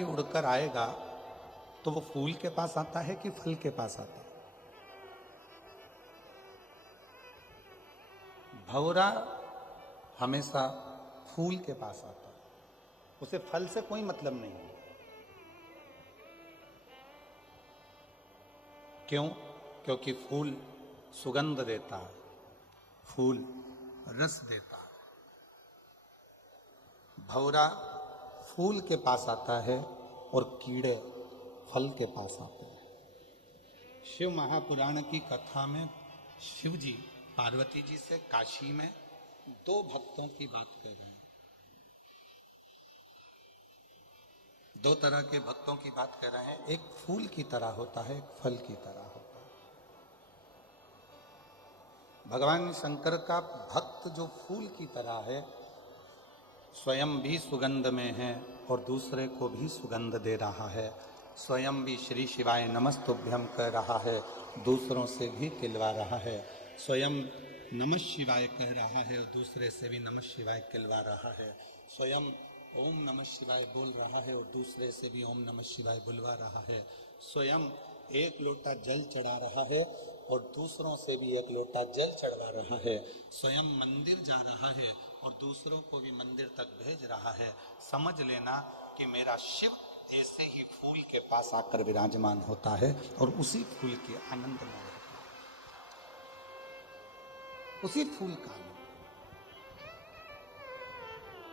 जी उड़कर आएगा तो वो फूल के पास आता है कि फल के पास आता है? भंवरा हमेशा फूल के पास आता है, उसे फल से कोई मतलब नहीं है। क्यों? क्योंकि फूल सुगंध देता है, फूल रस देता है। भंवरा फूल के पास आता है और कीड़े फल के पास आते हैं। शिव महापुराण की कथा में शिव जी पार्वती जी से काशी में दो भक्तों की बात कर रहे हैं। दो तरह के भक्तों की बात कर रहे हैं, एक फूल की तरह होता है, एक फल की तरह होता है। भगवान शंकर का भक्त जो फूल की तरह है, स्वयं भी सुगंध में है और दूसरे को भी सुगंध दे रहा है। स्वयं भी श्री शिवाय नमस्तुभ्यम कह रहा है, दूसरों से भी किलवा रहा है। स्वयं नमः शिवाय कह रहा है और दूसरे से भी नमः शिवाय किलवा रहा है। स्वयं ओम नमः शिवाय बोल रहा है और दूसरे से भी ओम नमः शिवाय बुलवा रहा है। स्वयं एक लोटा जल चढ़ा रहा है और दूसरों से भी एक लोटा जल चढ़वा रहा है। स्वयं मंदिर जा रहा है और दूसरों को भी मंदिर तक भेज रहा है। समझ लेना कि मेरा शिव ऐसे ही फूल के पास आकर विराजमान होता है और उसी फूल के आनंद में रहता है, उसी फूल का आनंद।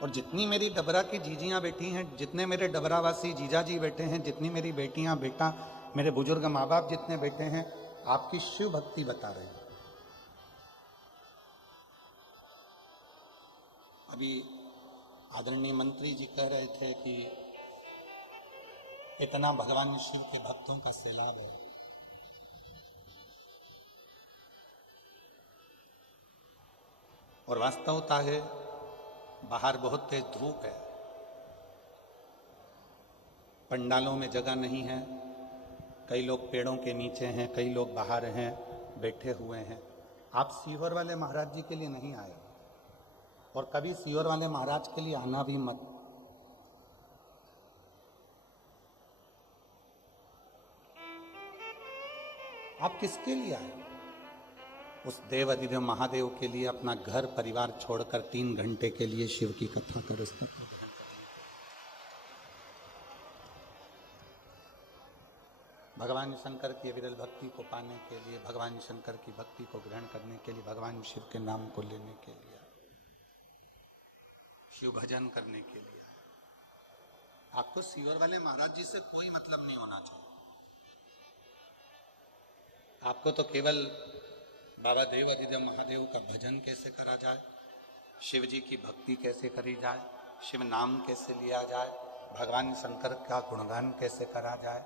और जितनी मेरी डबरा की जीजियां बैठी हैं, जितने मेरे डबरावासी जीजा जी बैठे हैं, जितनी मेरी बेटियां बेटा, मेरे बुजुर्ग माँ बाप जितने बैठे हैं, आपकी शिव भक्ति बता रहे हैं। अभी आदरणीय मंत्री जी कह रहे थे कि इतना भगवान शिव के भक्तों का सैलाब है। और वास्तवता है, बाहर बहुत तेज धूप है, पंडालों में जगह नहीं है, कई लोग पेड़ों के नीचे हैं, कई लोग बाहर हैं, बैठे हुए हैं। आप सीहोर वाले महाराज जी के लिए नहीं आए और कभी सीहोर वाले महाराज के लिए आना भी मत। आप किसके लिए आए? उस देव अधिदेव महादेव के लिए अपना घर परिवार छोड़कर 3 घंटे के लिए शिव की कथा कर भगवान शंकर की विरल भक्ति को पाने के लिए, भगवान शंकर की भक्ति को ग्रहण करने के लिए, भगवान शिव के नाम को लेने के लिए, शिव भजन करने के लिए। आपको सीहोर वाले महाराज जी से कोई मतलब नहीं होना चाहिए। आपको तो केवल बाबा देव अधिदेव महादेव का भजन कैसे करा जाए, शिव जी की भक्ति कैसे करी जाए, शिव नाम कैसे लिया जाए, भगवान शंकर का गुणगान कैसे करा जाए,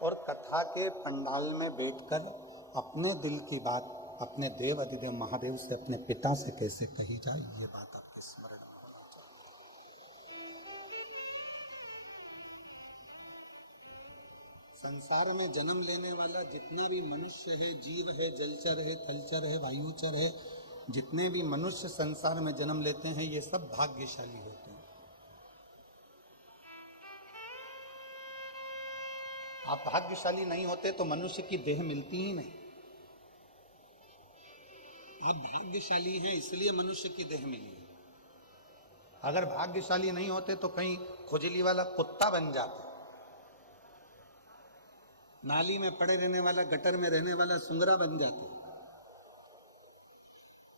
और कथा के पंडाल में बैठकर अपने दिल की बात अपने देव अधिदेव महादेव से, अपने पिता से कैसे कही जाए, ये बात आपके स्मरण में होनी चाहिए। संसार में जन्म लेने वाला जितना भी मनुष्य है, जीव है, जलचर है, थलचर है, वायुचर है, जितने भी मनुष्य संसार में जन्म लेते हैं, ये सब भाग्यशाली होते हैं। आप भाग्यशाली नहीं होते तो मनुष्य की देह मिलती ही नहीं। आप भाग्यशाली हैं इसलिए मनुष्य की देह मिली है। अगर भाग्यशाली नहीं होते तो कहीं खुजली वाला कुत्ता बन जाते, नाली में पड़े रहने वाला, गटर में रहने वाला सुंगरा बन जाते।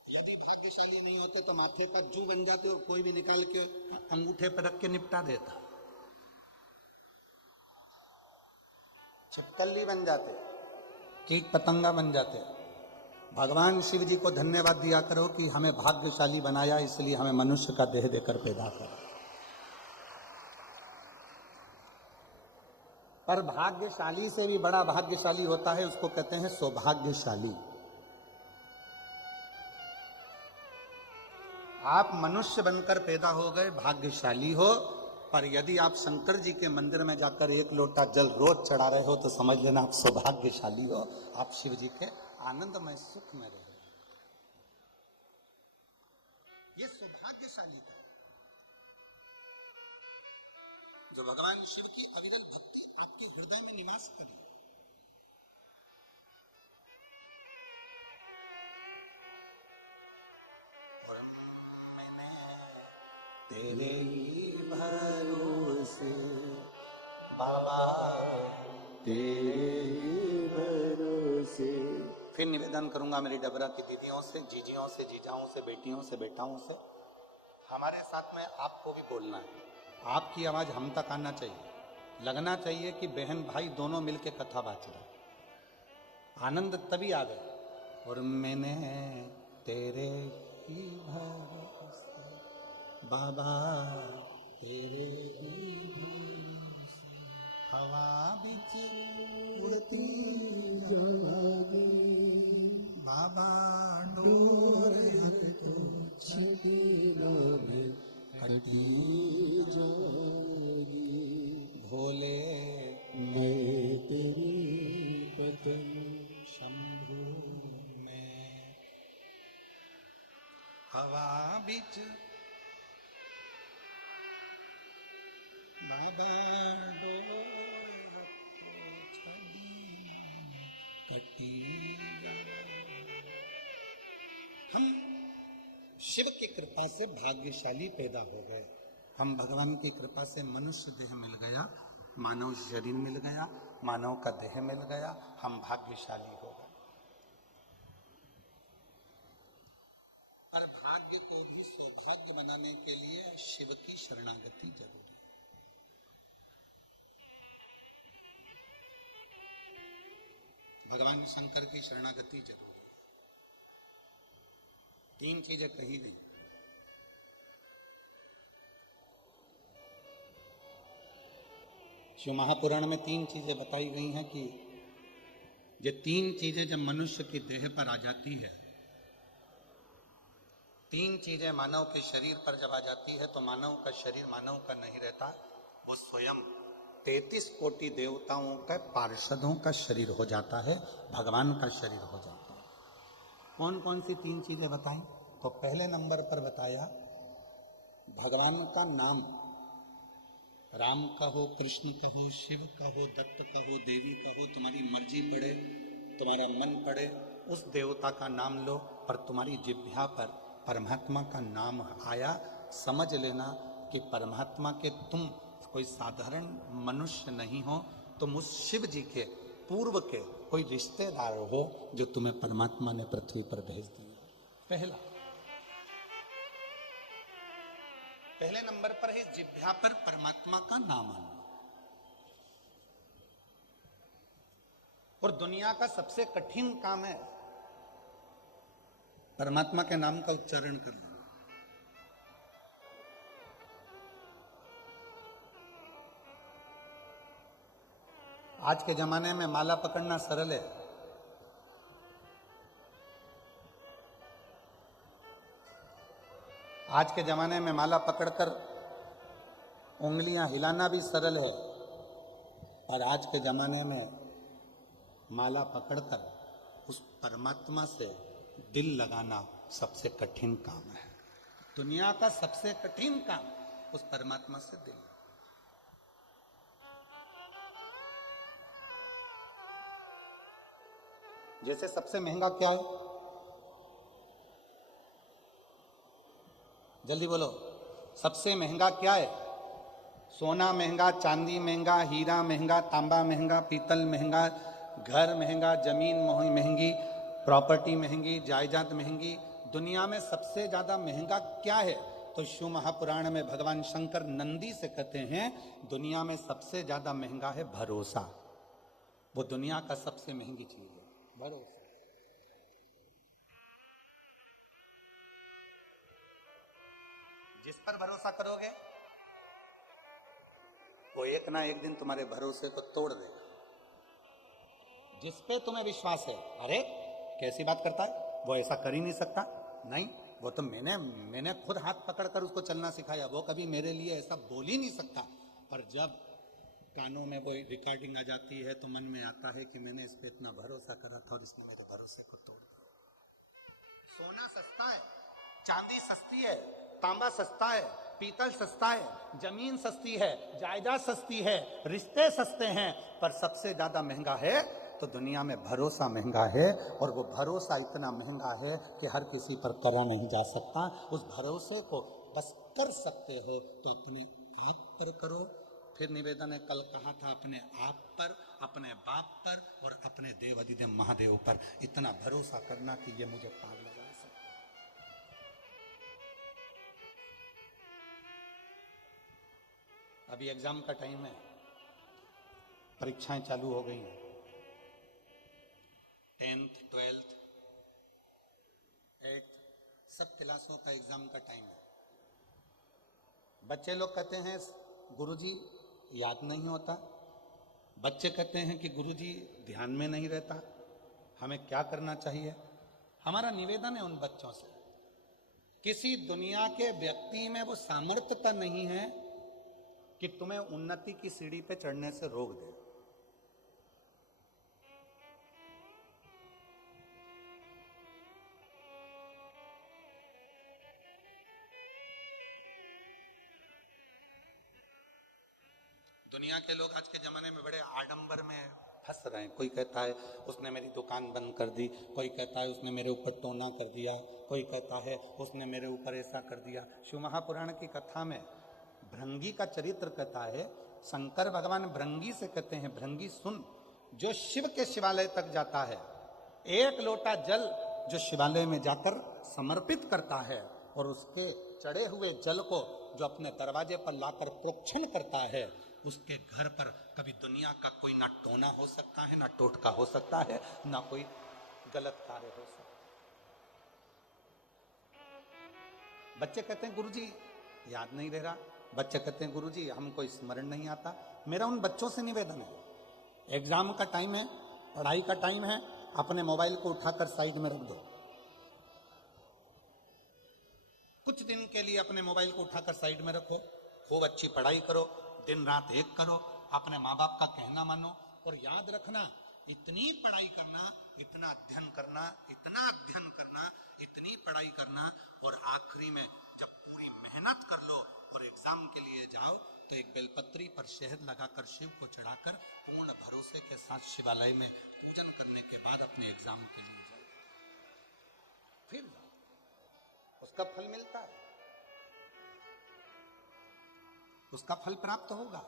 यदि भाग्यशाली नहीं होते तो माथे पर जू बन जाते और कोई भी निकाल के अंगूठे पर रख के निपटा देता। छिपकली बन जाते, कीट पतंगा बन जाते। भगवान शिव जी को धन्यवाद दिया करो कि हमें भाग्यशाली बनाया, इसलिए हमें मनुष्य का देह देकर पैदा करा। पर भाग्यशाली से भी बड़ा भाग्यशाली होता है, उसको कहते हैं सौभाग्यशाली। आप मनुष्य बनकर पैदा हो गए, भाग्यशाली हो। पर यदि आप शंकर जी के मंदिर में जाकर 1 लोटा जल रोज चढ़ा रहे हो तो समझ लेना आप सौभाग्यशाली हो, आप शिव जी के आनंदमय सुख में रहे। ये सौभाग्यशाली का। जो भगवान शिव की अविरल भक्ति आपके हृदय में निवास करे। और मैंने तेरे ही भरोसे बाबा, तेरे ही भरोसे। फिर निवेदन करूंगा मेरी डबरा की दीदियों से, जीजियों से, जीजाओं से, बेटियों से, बेटाओं से, हमारे साथ में आपको भी बोलना है। आपकी आवाज हम तक आना चाहिए, लगना चाहिए कि बहन भाई दोनों मिलके कथा बाच रहे। आनंद तभी आ गया। और मैंने तेरे ही भरोसे बाबा, तेरे ही भरोसे हवा बिच उड़ती जागी बाबा, डोर छबीला में कटी जाएगी। भोले मैं तेरी बदन शंभु में हवा बिच बाबा, डोर छबीला में कटी जाएगी। हम शिव की कृपा से भाग्यशाली पैदा हो गए। हम भगवान की कृपा से मनुष्य देह मिल गया, मानव शरीर मिल गया, मानव का देह मिल गया, हम भाग्यशाली हो गए। पर भाग्य को भी सौभाग्य बनाने के लिए शिव की शरणागति जरूरी है। भगवान शंकर की शरणागति जरूरी है। तीन चीजें कही गई। शिव महापुराण में तीन चीजें बताई गई हैं कि ये तीन चीजें जब मनुष्य की देह पर आ जाती है, तीन चीजें मानव के शरीर पर जब आ जाती है तो मानव का शरीर मानव का नहीं रहता, वो स्वयं 33 कोटि देवताओं का पार्षदों का शरीर हो जाता है, भगवान का शरीर हो जाता है। कौन कौन सी तीन चीजें बताई? तो पहले नंबर पर बताया भगवान का नाम, राम कहो, कृष्ण कहो, शिव कहो, दत्त कहो, देवी कहो, तुम्हारी मर्जी पड़े, तुम्हारा मन पड़े, उस देवता का नाम लो, पर तुम्हारी जिह्वा पर परमात्मा का नाम आया, समझ लेना कि परमात्मा के तुम कोई साधारण मनुष्य नहीं हो, तुम उस शिव जी के पूर्व के कोई रिश्तेदार हो जो तुम्हें परमात्मा ने पृथ्वी पर भेज दिया। पहले नंबर पर है जिह्वा पर परमात्मा का नाम आना। और दुनिया का सबसे कठिन काम है परमात्मा के नाम का उच्चारण करना। आज के जमाने में माला पकड़ना सरल है, आज के जमाने में माला पकड़कर उंगलियां हिलाना भी सरल है, और आज के जमाने में माला पकड़कर उस परमात्मा से दिल लगाना सबसे कठिन काम है। दुनिया का सबसे कठिन काम उस परमात्मा से दिल। जैसे सबसे महंगा क्या है? जल्दी बोलो, सबसे महंगा क्या है? सोना महंगा, चांदी महंगा, हीरा महंगा, तांबा महंगा, पीतल महंगा, घर महंगा, जमीन महंगी, प्रॉपर्टी महंगी, जायदाद महंगी। दुनिया में सबसे ज्यादा महंगा क्या है? तो शिव महापुराण में भगवान शंकर नंदी से कहते हैं दुनिया में सबसे ज्यादा महंगा है भरोसा। वो दुनिया का सबसे महंगी चीज है, भरोसा। जिस पर भरोसा करोगे वो एक ना एक दिन तुम्हारे भरोसे को तोड़ देगा। जिस पे तुम्हें विश्वास है, अरे कैसी बात करता है, वो ऐसा कर ही नहीं सकता, नहीं वो तो मैंने खुद हाथ पकड़कर उसको चलना सिखाया, वो कभी मेरे लिए ऐसा बोल ही नहीं सकता। पर जब कानों में वो रिकॉर्डिंग आ जाती है तो मन में आता है कि मैंने इस पे इतना भरोसा करा था और इसने मेरे भरोसे को तोड़ दिया। सोना सस्ता है, चांदी सस्ती है, तांबा सस्ता है, पीतल सस्ता है, जमीन सस्ती है, जायदाद सस्ती है, रिश्ते सस्ते हैं, पर सबसे ज्यादा महंगा है तो दुनिया में भरोसा महंगा है। और वो भरोसा इतना महंगा है कि हर किसी पर करा नहीं जा सकता। उस भरोसे को बस कर सकते हो तो अपने आप पर करो। फिर निवेदन है, कल कहा था, अपने आप पर, अपने बाप पर और अपने देव अधिदेव महादेव पर इतना भरोसा करना कि ये मुझे पार लगा सकता। अभी एग्जाम का टाइम है, परीक्षाएं चालू हो गई हैं, 10th 12th 8th सब क्लासों का एग्जाम का टाइम है। बच्चे लोग कहते हैं गुरुजी याद नहीं होता, बच्चे कहते हैं कि गुरुजी ध्यान में नहीं रहता, हमें क्या करना चाहिए? हमारा निवेदन है उन बच्चों से, किसी दुनिया के व्यक्ति में वो सामर्थ्यता नहीं है कि तुम्हें उन्नति की सीढ़ी पे चढ़ने से रोक दे। दुनिया के लोग आज के जमाने में बड़े आडंबर में फंस रहे हैं। कोई कहता है उसने मेरी दुकान बंद कर दी, कोई कहता है उसने मेरे ऊपर टोना कर दिया, कोई कहता है उसने मेरे ऊपर ऐसा कर दिया। शिव महापुराण की कथा में भृंगी का चरित्र कहता है, शंकर भगवान भृंगी से कहते हैं, भृंगी सुन, जो शिव के शिवालय तक जाता है, एक लोटा जल जो शिवालय में जाकर समर्पित करता है और उसके चढ़े हुए जल को जो अपने दरवाजे पर लाकर प्रोक्षण करता है, उसके घर पर कभी दुनिया का कोई ना टोना हो सकता है, ना टोटका हो सकता है, ना कोई गलत कार्य हो सकता है। बच्चे कहते हैं गुरुजी याद नहीं रह रहा, बच्चे कहते हैं गुरुजी हमको स्मरण नहीं आता। मेरा उन बच्चों से निवेदन है, एग्जाम का टाइम है, पढ़ाई का टाइम है, अपने मोबाइल को उठाकर साइड में रख दो। कुछ दिन के लिए अपने मोबाइल को उठाकर साइड में रखो, खूब अच्छी पढ़ाई करो, दिन रात एक करो, अपने माँ बाप का कहना मानो, और याद रखना इतनी पढ़ाई करना, इतना अध्ययन करना, इतना अध्ययन करना, इतनी पढ़ाई करना, और आखिरी में जब पूरी मेहनत कर लो और एग्जाम के लिए जाओ तो एक बेलपत्री पर शहद लगाकर शिव को चढ़ाकर पूर्ण भरोसे के साथ शिवालय में पूजन करने के बाद अपने एग्जाम के लिए जाओ, फिर जाओ, उसका फल मिलता है, उसका फल प्राप्त होगा।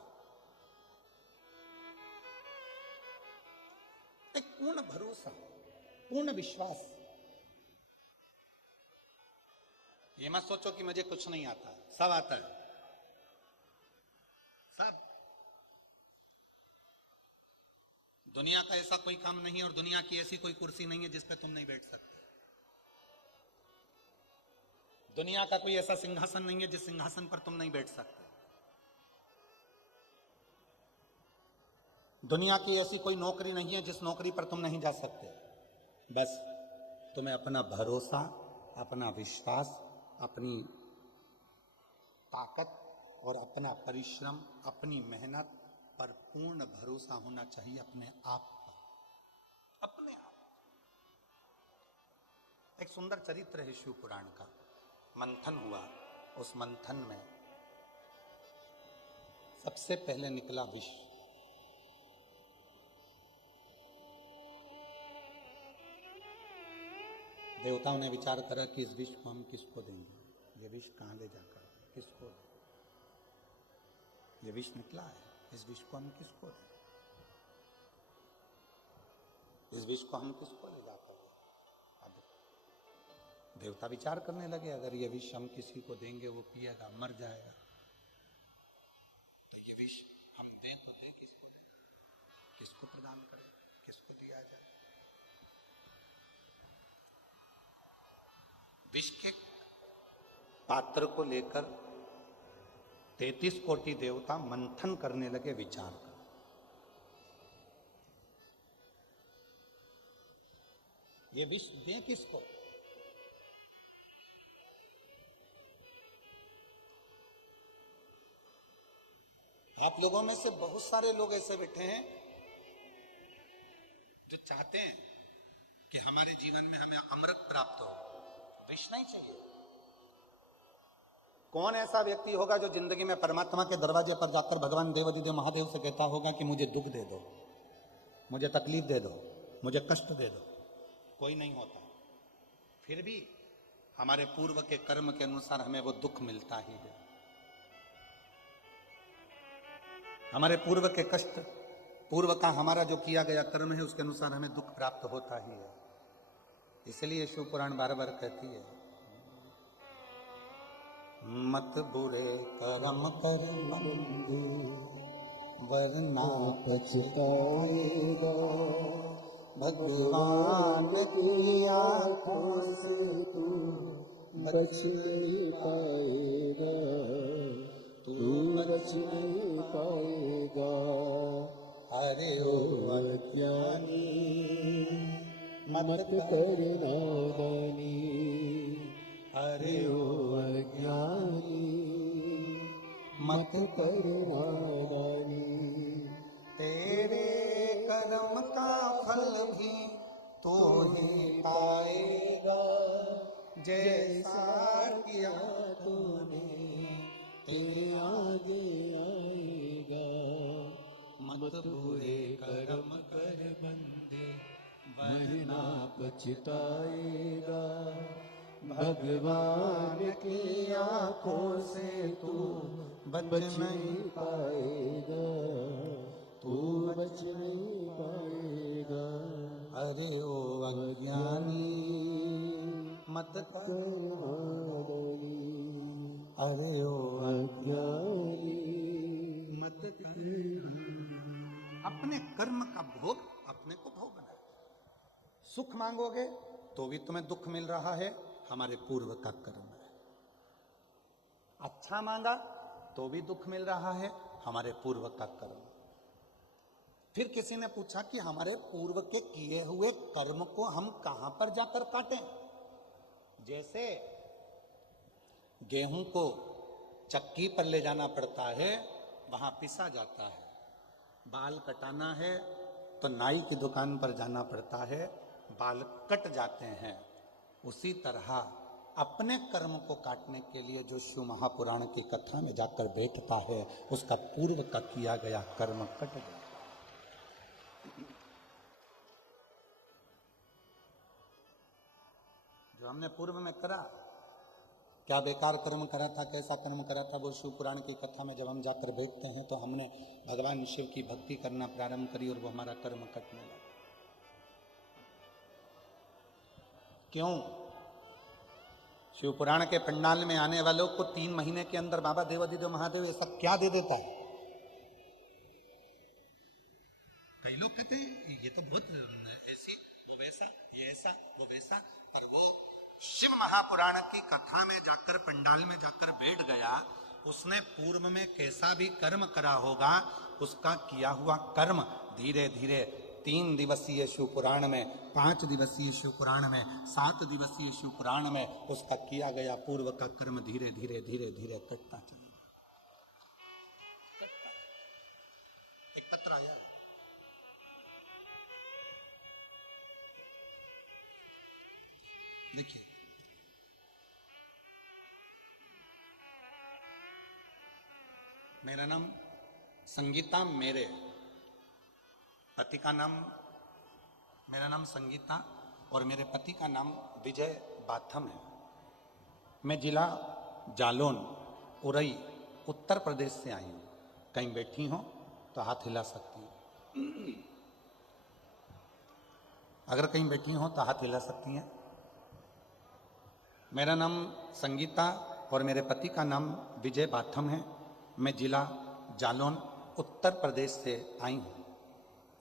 एक पूर्ण भरोसा, पूर्ण विश्वास। ये मत सोचो कि मुझे कुछ नहीं आता, सब आता है, सब। दुनिया का ऐसा कोई काम नहीं है और दुनिया की ऐसी कोई कुर्सी नहीं है जिस पर तुम नहीं बैठ सकते। दुनिया का कोई ऐसा सिंहासन नहीं है जिस सिंहासन पर तुम नहीं बैठ सकते। दुनिया की ऐसी कोई नौकरी नहीं है जिस नौकरी पर तुम नहीं जा सकते। बस तुम्हें अपना भरोसा, अपना विश्वास, अपनी ताकत और अपना परिश्रम, अपनी मेहनत पर पूर्ण भरोसा होना चाहिए, अपने आप पर, अपने आप। एक सुंदर चरित्र है शिव पुराण का। मंथन हुआ, उस मंथन में सबसे पहले निकला विष। देवताओं ने विचार करा कि इस विष को हम किसको देंगे, ये विष कहाँ ले जाकर किसको दें? ये विष निकला है, इस विष को हम किसको दें? इस विष को हम किसको ले जाकर दें? अब देवता विचार करने लगे, अगर ये विष हम किसी को देंगे वो पिएगा मर जाएगा, तो ये विष हम दें तो दें किसको दें, किसको प्रदान करें, किसको दिया जाए? विष के पात्र को लेकर 33 कोटि देवता मंथन करने लगे, विचार कर। ये विष दें किसको? आप लोगों में से बहुत सारे लोग ऐसे बैठे हैं जो चाहते हैं कि हमारे जीवन में हमें अमृत प्राप्त हो, विष नहीं चाहिए। कौन ऐसा व्यक्ति होगा जो जिंदगी में परमात्मा के दरवाजे पर जाकर भगवान देवाधिदेव महादेव से कहता होगा कि मुझे दुख दे दो, मुझे तकलीफ दे दो, मुझे कष्ट दे दो? कोई नहीं होता। फिर भी हमारे पूर्व के कर्म के अनुसार हमें वो दुख मिलता ही है। हमारे पूर्व के कष्ट, पूर्व का हमारा जो किया गया कर्म है उसके अनुसार हमें दुख प्राप्त होता ही है। इसलिए शिव पुराण बार बार कहती है, मत बुरे कर्म कर बंदे वरना पछताएगा, भगवान की आंखों से तू बच नहीं पाएगा, तू बच नहीं पाएगा। अरे ओ अज्ञानी मत कर नादानी, अरे ओ अज्ञानी मत कर नादानी। तेरे कर्म का फल भी तो ही पाएगा, जैसा किया तूने तेरे आगे आएगा। मत बुरे कर्म कर बंदे वरना पछताएगा, भगवान की आंखों से तू बच नहीं पाएगा, तू बच नहीं पाएगा। अरे ओ अज्ञानी मत कर नादानी, अरे ओ अज्ञानी मत कर। अपने कर्म का भोग अपने को भोगना है। सुख मांगोगे तो भी तुम्हें दुख मिल रहा है, हमारे पूर्व का कर्म है। अच्छा मांगा तो भी दुख मिल रहा है, हमारे पूर्व का कर्म। फिर किसी ने पूछा कि हमारे पूर्व के किए हुए कर्म को हम कहां पर जाकर काटें? जैसे गेहूं को चक्की पर ले जाना पड़ता है, वहां पिसा जाता है। बाल कटाना है तो नाई की दुकान पर जाना पड़ता है, बाल कट जाते हैं। उसी तरह अपने कर्म को काटने के लिए जो शिव महापुराण की कथा में जाकर बैठता है, उसका पूर्व का किया गया कर्म कट जाता है। जो हमने पूर्व में करा, क्या बेकार कर्म करा था, कैसा कर्म करा था, वो शिव पुराण की कथा में जब हम जाकर बैठते हैं तो हमने भगवान शिव की भक्ति करना प्रारंभ करी और वो हमारा कर्म कटने लगा। क्यों? शिव पुराण के पंडाल में आने वालों को 3 महीने के अंदर बाबा देवाधिदेव महादेव ऐसा क्या दे देता है? कई लोग कहते हैं ये तो बहुत ऐसी, वो वैसा, ये ऐसा, वो वैसा। और वो शिव महापुराण की कथा में जाकर, पंडाल में जाकर बैठ गया, उसने पूर्व में कैसा भी कर्म करा होगा, उसका किया हुआ कर्म धीरे धीरे 3 दिवसीय शिव पुराण में, 5 दिवसीय शिव पुराण में, 7 दिवसीय शिव पुराण में उसका किया गया पूर्व का कर्म धीरे धीरे धीरे धीरे कटता चला। एक पत्र आया, देखिए, मेरा नाम संगीता, मेरे पति का नाम, मेरा नाम संगीता और मेरे पति का नाम विजय बाथम है। मैं जिला जालौन, उरई, उत्तर प्रदेश से आई हूँ। कहीं बैठी हो तो हाथ हिला सकती हैं। अगर कहीं बैठी हो तो हाथ हिला सकती हैं। मेरा नाम संगीता और मेरे पति का नाम विजय बाथम है। मैं जिला जालौन, उत्तर प्रदेश से आई हूँ।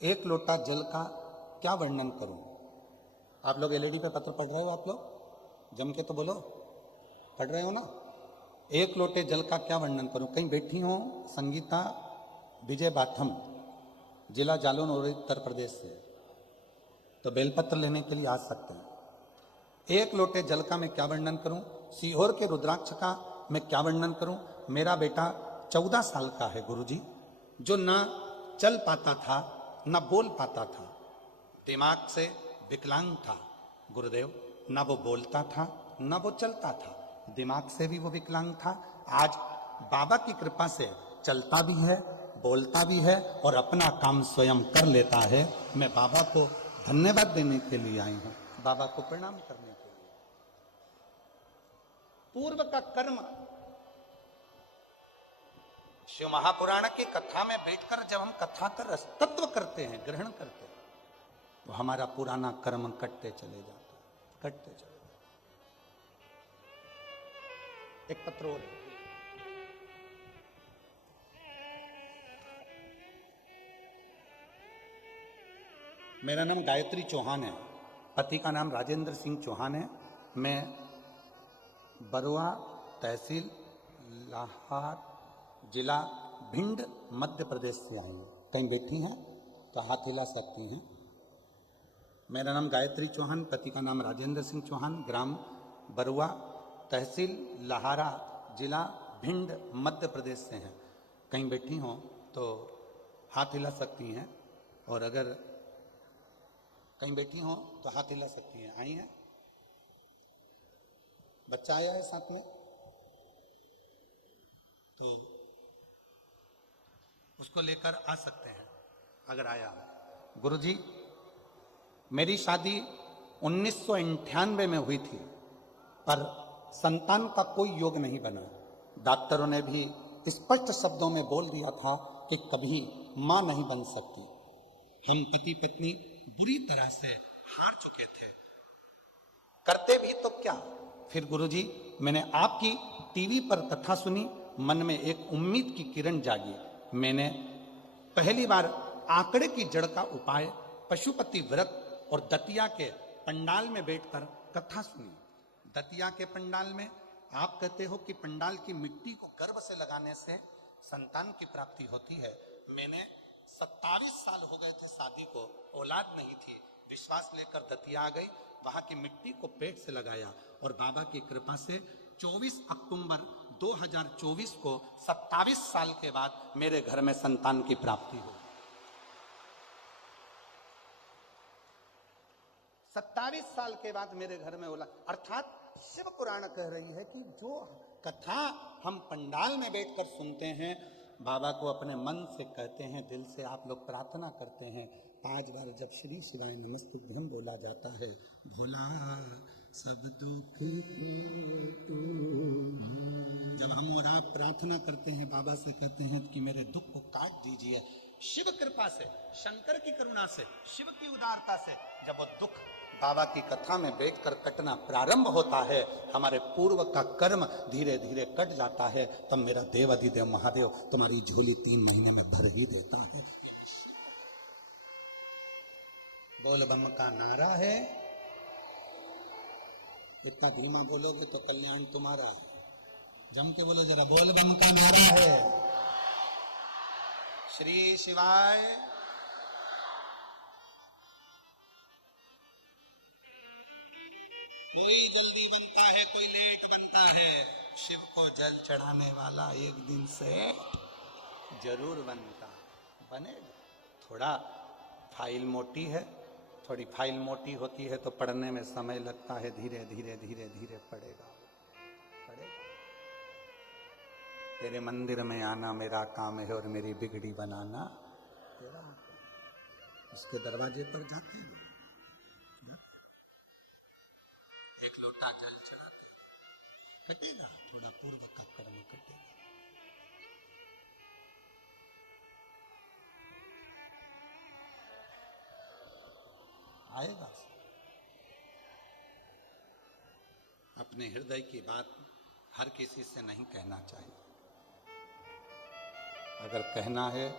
1 लोटा जल का क्या वर्णन करूं? आप लोग एलईडी पे पत्र पढ़ रहे हो? आप लोग जम के तो बोलो, पढ़ रहे हो ना? 1 लोटे जल का क्या वर्णन करूं? कहीं बैठी हो संगीता विजय बाथम, जिला जालौन और उत्तर प्रदेश से, तो बेलपत्र लेने के लिए आ सकते हैं। 1 लोटे जल का मैं क्या वर्णन करूं? सीहोर के रुद्राक्ष का मैं क्या वर्णन करूं? मेरा बेटा 14 साल का है गुरुजी, जो ना चल पाता था ना बोल पाता था, दिमाग से विकलांग था गुरुदेव। ना वो बोलता था ना वो चलता था, दिमाग से भी वो विकलांग था, आज बाबा की कृपा से चलता भी है, बोलता भी है और अपना काम स्वयं कर लेता है। मैं बाबा को धन्यवाद देने के लिए आई हूं, बाबा को प्रणाम करने के लिए। पूर्व का कर्म, शिव महापुराण की कथा में बैठकर जब हम कथा का रसतत्व करते हैं, ग्रहण करते हैं, तो हमारा पुराना कर्म कटते चले जाता है, कटते चले जाता है। एक पत्र और, मेरा नाम गायत्री चौहान है, पति का नाम राजेंद्र सिंह चौहान है। मैं बरुआ तहसील लाहार जिला भिंड मध्य प्रदेश से आई हूँ। कहीं बैठी हैं तो हाथ हिला सकती हैं। मेरा नाम गायत्री चौहान, पति का नाम राजेंद्र सिंह चौहान, ग्राम बरुआ तहसील लाहारा जिला भिंड मध्य प्रदेश से हैं। कहीं बैठी हों तो हाथ हिला सकती हैं, और अगर कहीं बैठी हों तो हाथ हिला सकती हैं। आई हैं? बच्चा आया है साथ में तो उसको लेकर आ सकते हैं अगर आया हो। गुरुजी, मेरी शादी 1998 में हुई थी, पर संतान का कोई योग नहीं बना। डॉक्टरों ने भी स्पष्ट शब्दों में बोल दिया था कि कभी मां नहीं बन सकती। हम पति पत्नी बुरी तरह से हार चुके थे, करते भी तो क्या। फिर गुरुजी, मैंने आपकी टीवी पर कथा सुनी, मन में एक उम्मीद की किरण जागी। मैंने पहली बार आंकड़े की जड़ का उपाय, पशुपति व्रत और दतिया के पंडाल में बैठकर कथा सुनी। दतिया के पंडाल में आप कहते हो कि पंडाल की मिट्टी को गर्भ से लगाने से संतान की प्राप्ति होती है। मैंने 27 साल हो गए थे शादी को, औलाद नहीं थी। विश्वास लेकर दतिया आ गई, वहां की मिट्टी को पेट से लगाया और बाबा की कृपा से 24 अक्टूबर 2024 को 27 साल के बाद मेरे घर में संतान की प्राप्ति हुई। 27 साल के बाद मेरे घर में औलाद, अर्थात शिव पुराण कह रही है कि जो कथा हम पंडाल में बैठकर सुनते हैं, बाबा को अपने मन से कहते हैं, दिल से आप लोग प्रार्थना करते हैं, 5 बार जब श्री शिवाय नमस्तुभ्यम बोला जाता है, भोला सब दुख जब हम और आप प्रार्थना करते हैं, बाबा से कहते हैं कि मेरे दुख को काट दीजिए, शिव कृपा से, शंकर की करुणा से, शिव की उदारता से जब वो दुख बाबा की कथा में बैठकर कटना प्रारंभ होता है, हमारे पूर्व का कर्म धीरे धीरे कट जाता है, तब मेरा देव अधिदेव महादेव तुम्हारी झोली 3 महीने में भर ही देता है। बोल बम का नारा है, इतना धीमा बोलोगे तो कल्याण तुम्हारा है। जम के बोलो जरा, बोल बम का नारा है, श्री शिवाय। कोई जल्दी बनता है, कोई लेट बनता है, शिव को जल चढ़ाने वाला एक दिन से जरूर बनता बनेगा। थोड़ा फाइल मोटी है, थोड़ी फाइल मोटी होती है तो पढ़ने में समय लगता है, धीरे धीरे धीरे धीरे पढ़ेगा पढ़ेगा। तेरे मंदिर में आना मेरा काम है और मेरी बिगड़ी बनाना तेरा। उसके दरवाजे पर जाते हैं, एक लोटा जल चढ़ाते हैं, कटेगा, थोड़ा पूर्व का कर्म कटेगा। आएगा। अपने हृदय की बात हर किसी से नहीं कहना चाहिए। अगर कहना है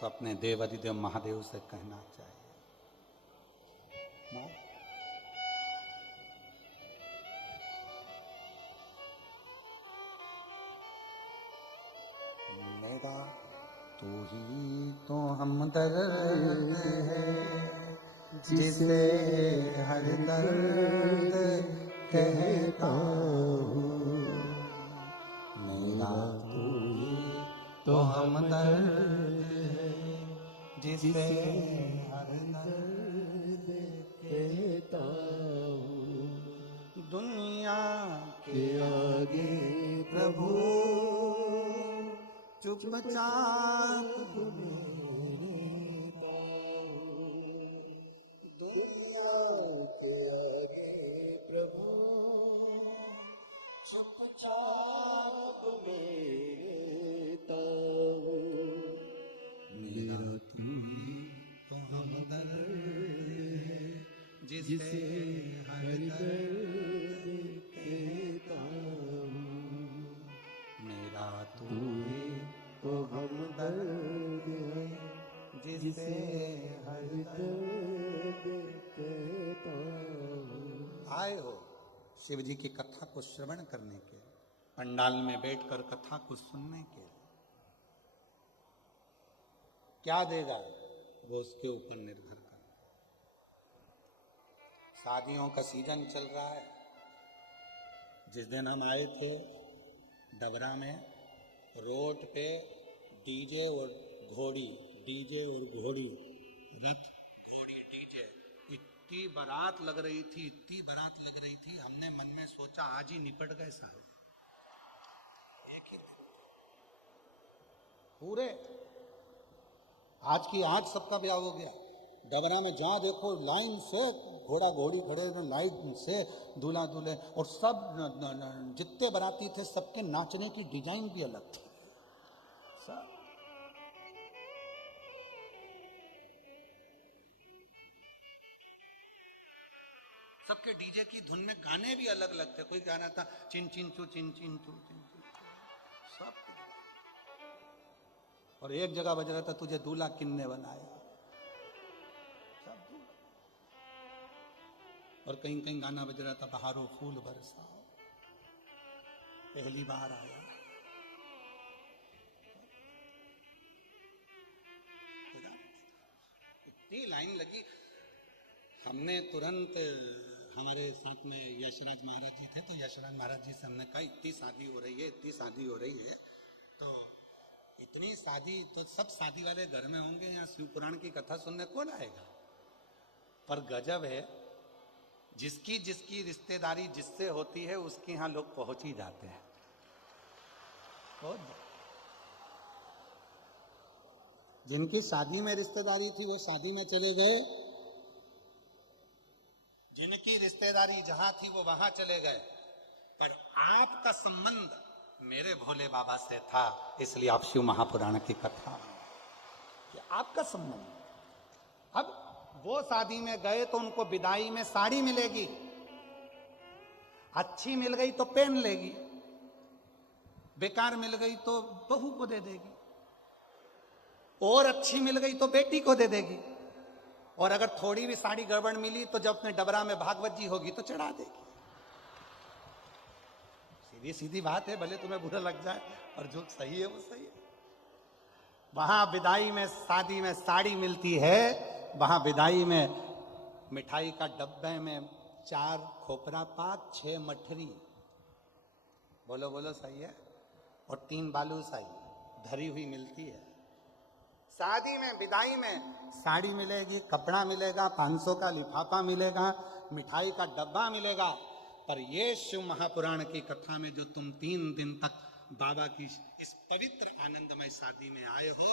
तो अपने देव अधिदेव महादेव से कहना चाहिए। मेरा तू ही तो हमदर्द है, जिसे हर दर्द कहता हूँ। मेरा तू ही तो हमदर्द है, जिसे हर दर्द कहता हूँ। दुनिया के आगे प्रभु चुपचाप मेरे दुनिया के आगे प्रभु चुपचाप मेरे ताऊ मेरा तू तो हमदर्द जिसे हर दर्द कहता हूँ मेरा तू तो हमदर्द है जिसे हर दर्द कहता हूँ। आए हो शिव जी की कथा को श्रवण करने के, पंडाल में बैठकर कथा को सुनने के, क्या देगा वो उसके ऊपर निर्भर कर। शादियों का सीजन चल रहा है। जिस दिन हम आए थे डबरा में, रोड पे डीजे और घोड़ी, डीजे और घोड़ी, रथ घोड़ी डीजे, इतनी बारात लग रही थी, इतनी बारात लग रही थी। हमने मन में सोचा आज ही निपट गए सारे, एक ही दिन पूरे। आज की आज सबका ब्याह हो गया। डबरा में जहाँ देखो लाइन से घोड़ा घोड़ी खड़े हैं, लाइन से दूल्हा दूल्हे, और सब जितने बाराती थे सबके नाचने की डिजाइन भी अलग थी। सब सबके डीजे की धुन में गाने भी अलग अलग थे। कोई गाना था चिन चिन चू चिन चिन चू चिन चिन चू, सब। और एक जगह बज रहा था तुझे दूल्हा किन्ने बनाया, सब दूल्हा। और कहीं कहीं गाना बज रहा था बहारों फूल बरसाओ, पहली बार आया। इतनी लाइन लगी, हमने तुरंत, हमारे साथ में यशराज महाराज जी थे, तो यशराज महाराज जी से हमने कहा इतनी शादी हो रही है, इतनी शादी हो रही है, तो इतनी शादी तो सब शादी वाले घर में होंगे, या शिव पुराण की कथा सुनने कौन आएगा। पर गजब है, जिसकी जिसकी रिश्तेदारी जिससे होती है उसके यहाँ लोग पहुंच ही जाते हैं। जिनकी शादी में रिश्तेदारी थी वो शादी में चले गए, जिनकी रिश्तेदारी जहां थी वो वहां चले गए। पर आपका संबंध मेरे भोले बाबा से था, इसलिए आप शिव महापुराण की कथा कि आपका संबंध। अब वो शादी में गए तो उनको विदाई में साड़ी मिलेगी, अच्छी मिल गई तो पहन लेगी, बेकार मिल गई तो बहू को दे देगी, और अच्छी मिल गई तो बेटी को दे देगी, और अगर थोड़ी भी साड़ी गड़बड़ मिली तो जब अपने डबरा में भागवत जी होगी तो चढ़ा देगी। सीधी सीधी बात है, भले तुम्हें बुरा लग जाए, और जो सही है वो सही है। वहां विदाई में, शादी में साड़ी मिलती है, वहां विदाई में मिठाई का डब्बे में 4 खोपरा पाक, 6 मठरी, बोलो बोलो सही है, और 3 बालूशाही धरी हुई मिलती है। शादी में, विदाई में साड़ी मिलेगी, कपड़ा मिलेगा, 500 का लिफाफा मिलेगा, मिठाई का डब्बा मिलेगा। पर ये शिव महापुराण की कथा में जो तुम 3 दिन तक बाबा की इस पवित्र आनंदमय शादी में आए हो,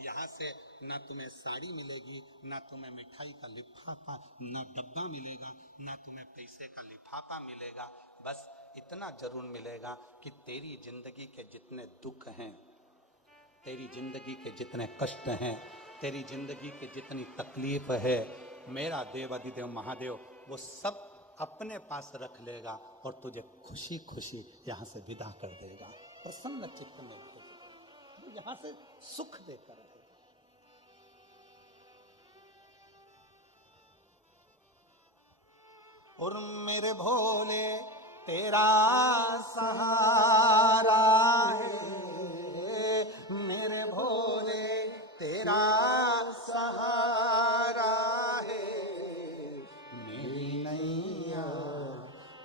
यहाँ से ना तुम्हें साड़ी मिलेगी, ना तुम्हें मिठाई का लिफाफा, ना डब्बा मिलेगा, ना तुम्हें पैसे का लिफाफा मिलेगा। बस इतना जरूर मिलेगा कि तेरी जिंदगी के जितने दुख हैं, तेरी जिंदगी के जितने कष्ट हैं, तेरी जिंदगी की जितनी तकलीफ है, मेरा देव अधिदेव महादेव वो सब अपने पास रख लेगा और तुझे खुशी खुशी यहाँ से विदा कर देगा, प्रसन्न चित्त में वो यहाँ से सुख देकर देगा। और मेरे भोले तेरा सहारा है, मेरे भोले तेरा सहारा है, मेरी नैया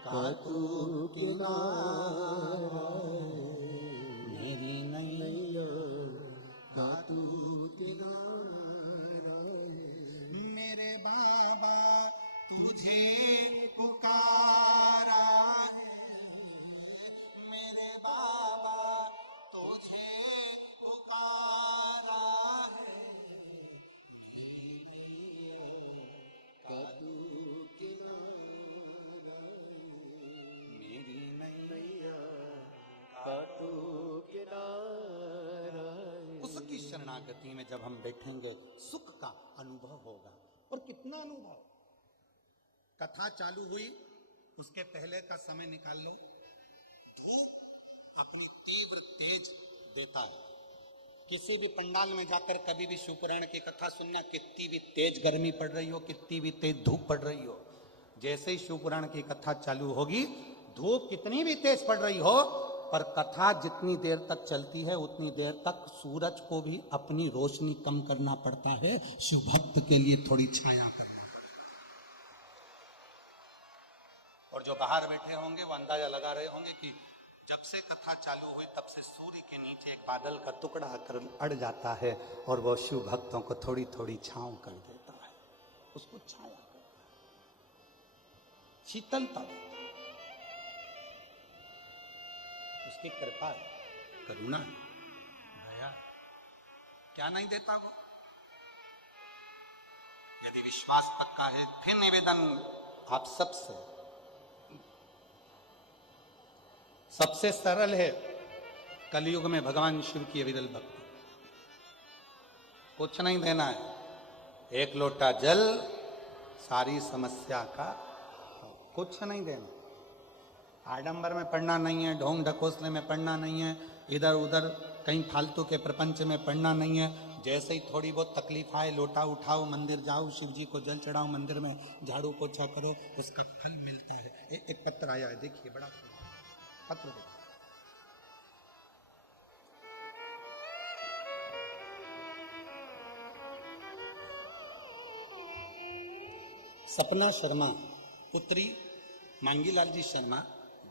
का तू किनारा है, मेरी नैया का तू किनारा है। मेरे बाबा तुझे पुकारा है, मेरे शरणागति में जब हम बैठेंगे सुख का अनुभव होगा। और कितना अनुभव। कथा चालू हुई, उसके पहले का समय निकाल लो। धूप अपनी तीव्र तेज देता है। किसी भी पंडाल में जाकर कभी भी शिवपुराण की कथा सुनना, कितनी भी तेज गर्मी पड़ रही हो, कितनी भी तेज धूप पड़ रही हो, जैसे ही शिवपुराण की कथा चालू होगी, धूप कितनी भी तेज पड़ रही हो, पर कथा जितनी देर तक चलती है उतनी देर तक सूरज को भी अपनी रोशनी कम करना पड़ता है, शिव भक्त के लिए थोड़ी छाया करना। और जो बाहर बैठे होंगे वो अंदाजा लगा रहे होंगे कि जब से कथा चालू हुई तब से सूर्य के नीचे एक बादल का टुकड़ा आकर अड़ जाता है और वो शिव भक्तों को थोड़ी थोड़ी छांव कर देता है, उसको छाया करता है, शीतलता देता है। उसकी कृपा है, करुणा है, दया। क्या नहीं देता वो? यदि विश्वास पक्का है, फिर निवेदन आप सबसे सरल है कलयुग में भगवान शिव की अविरल भक्ति। कुछ नहीं देना है, एक लोटा जल सारी समस्या का, कुछ नहीं देना। आडंबर में पढ़ना नहीं है, ढोंग ढकोसले में पढ़ना नहीं है, इधर उधर कहीं फालतू के प्रपंच में पढ़ना नहीं है। जैसे ही थोड़ी बहुत तकलीफ आए, लोटा उठाओ, मंदिर जाओ, शिव जी को जल चढ़ाओ, मंदिर में झाड़ू पोछा करो, उसका फल मिलता है। एक पत्र आया है, देखिए, बड़ा पत्र देखिए। सपना शर्मा, पुत्री मांगीलाल जी शर्मा,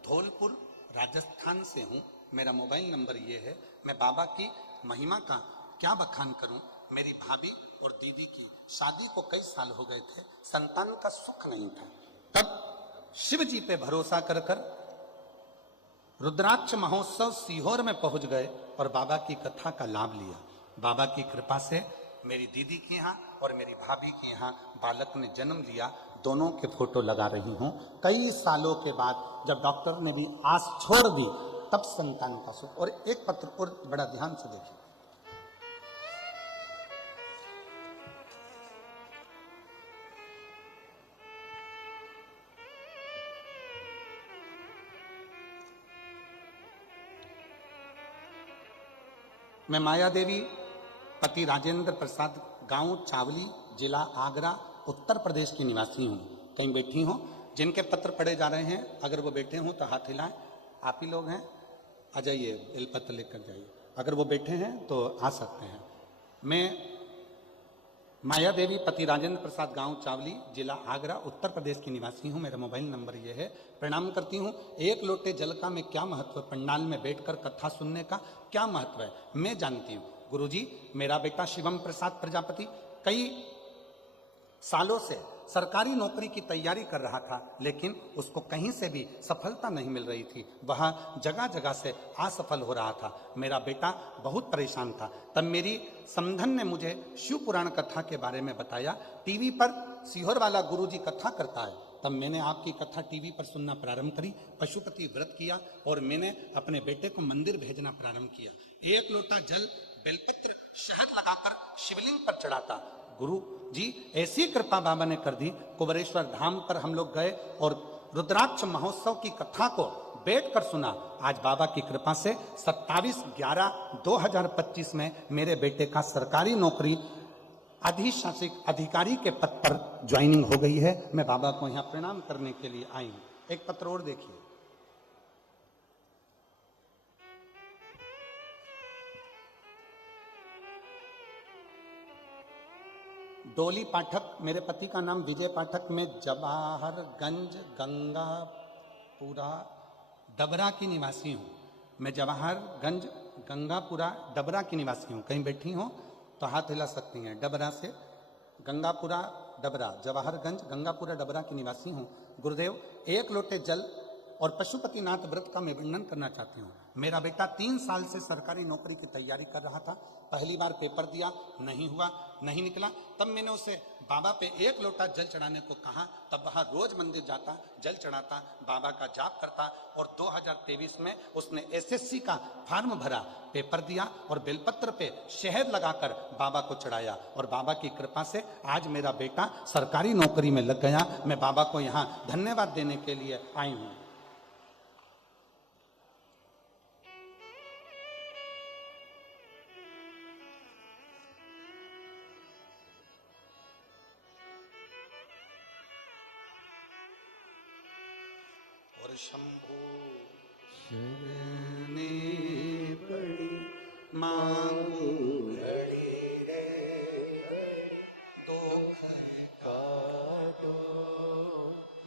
धौलपुर राजस्थान से हूँ। मेरा मोबाइल नंबर ये है। मैं बाबा की महिमा का क्या बखान करूं। मेरी भाभी और दीदी की शादी को कई साल हो गए थे, संतान का सुख नहीं था। तब शिव जी पे भरोसा कर रुद्राक्ष महोत्सव सीहोर में पहुंच गए और बाबा की कथा का लाभ लिया। बाबा की कृपा से मेरी दीदी के यहाँ और मेरी भाभी के यहाँ बालक ने जन्म लिया। दोनों के फोटो लगा रही हूँ। कई सालों के बाद जब डॉक्टर ने भी आस छोड़ दी, तब संतान का सुख। और एक पत्र और बड़ा ध्यान से देखिए। मैं माया देवी, पति राजेंद्र प्रसाद, गांव चावली, जिला आगरा, उत्तर प्रदेश की निवासी हूँ। कहीं बैठी हूँ, जिनके पत्र पढ़े जा रहे हैं, अगर वो बैठे हों तो हाथ हिलाएं। आप ही लोग हैं, आ जाइए, बेलपत्र लेकर जाइए। अगर वो बैठे हैं तो आ सकते हैं। मैं माया देवी, पति राजेंद्र प्रसाद, गांव चावली, जिला आगरा, उत्तर प्रदेश की निवासी हूँ। मेरा मोबाइल नंबर ये है। प्रणाम करती हूँ। एक लोटे जल का मैं क्या महत्व है, पंडाल में बैठकर कथा सुनने का क्या महत्व है, मैं जानती हूँ। गुरुजी, मेरा बेटा शिवम प्रसाद प्रजापति कई सालों से सरकारी नौकरी की तैयारी कर रहा था, लेकिन उसको कहीं से भी सफलता नहीं मिल रही थी। वह जगह जगह से असफल हो रहा था। मेरा बेटा बहुत परेशान था। तब मेरी समधन ने मुझे शिव पुराण कथा के बारे में बताया। टीवी पर सीहोर वाला गुरुजी कथा करता है। तब मैंने आपकी कथा टीवी पर सुनना प्रारंभ करी, पशुपति व्रत किया और मैंने अपने बेटे को मंदिर भेजना प्रारंभ किया। एक लोटा जल, बेलपत्र, शहद लगाकर शिवलिंग पर चढ़ाता। गुरु जी ऐसी कृपा बाबा ने कर दी। कुबरेश्वर धाम पर हम लोग गए और रुद्राक्ष महोत्सव की कथा को बैठकर सुना। आज बाबा की कृपा से 27/11/2025 में मेरे बेटे का सरकारी नौकरी अधिशासिक अधिकारी के पद पर ज्वाइनिंग हो गई है। मैं बाबा को यहाँ प्रणाम करने के लिए आई हूँ। एक पत्र और देखिए। डोली पाठक, मेरे पति का नाम विजय पाठक, मैं जवाहरगंज गंगापुरा डबरा की निवासी हूँ। मैं जवाहरगंज गंगापुरा डबरा की निवासी हूँ। कहीं बैठी हो तो हाथ हिला सकती हैं। डबरा से गंगापुरा डबरा, जवाहरगंज गंगापुरा डबरा की निवासी हूँ। गुरुदेव, एक लोटे जल और पशुपतिनाथ व्रत का मैं वर्णन करना चाहती हूँ। मेरा बेटा 3 साल से सरकारी नौकरी की तैयारी कर रहा था। पहली बार पेपर दिया, नहीं हुआ, नहीं निकला। तब मैंने उसे बाबा पे 1 लोटा जल चढ़ाने को कहा। तब वहाँ रोज मंदिर जाता, जल चढ़ाता, बाबा का जाप करता। और 2023 में उसने एसएससी का फॉर्म भरा, पेपर दिया और बेलपत्र पे शहद लगाकर बाबा को चढ़ाया। और बाबा की कृपा से आज मेरा बेटा सरकारी नौकरी में लग गया। मैं बाबा को यहाँ धन्यवाद देने के लिए आई हूँ। और शंभू शरणे पड़ी मांगू घड़ी रे दुख काटो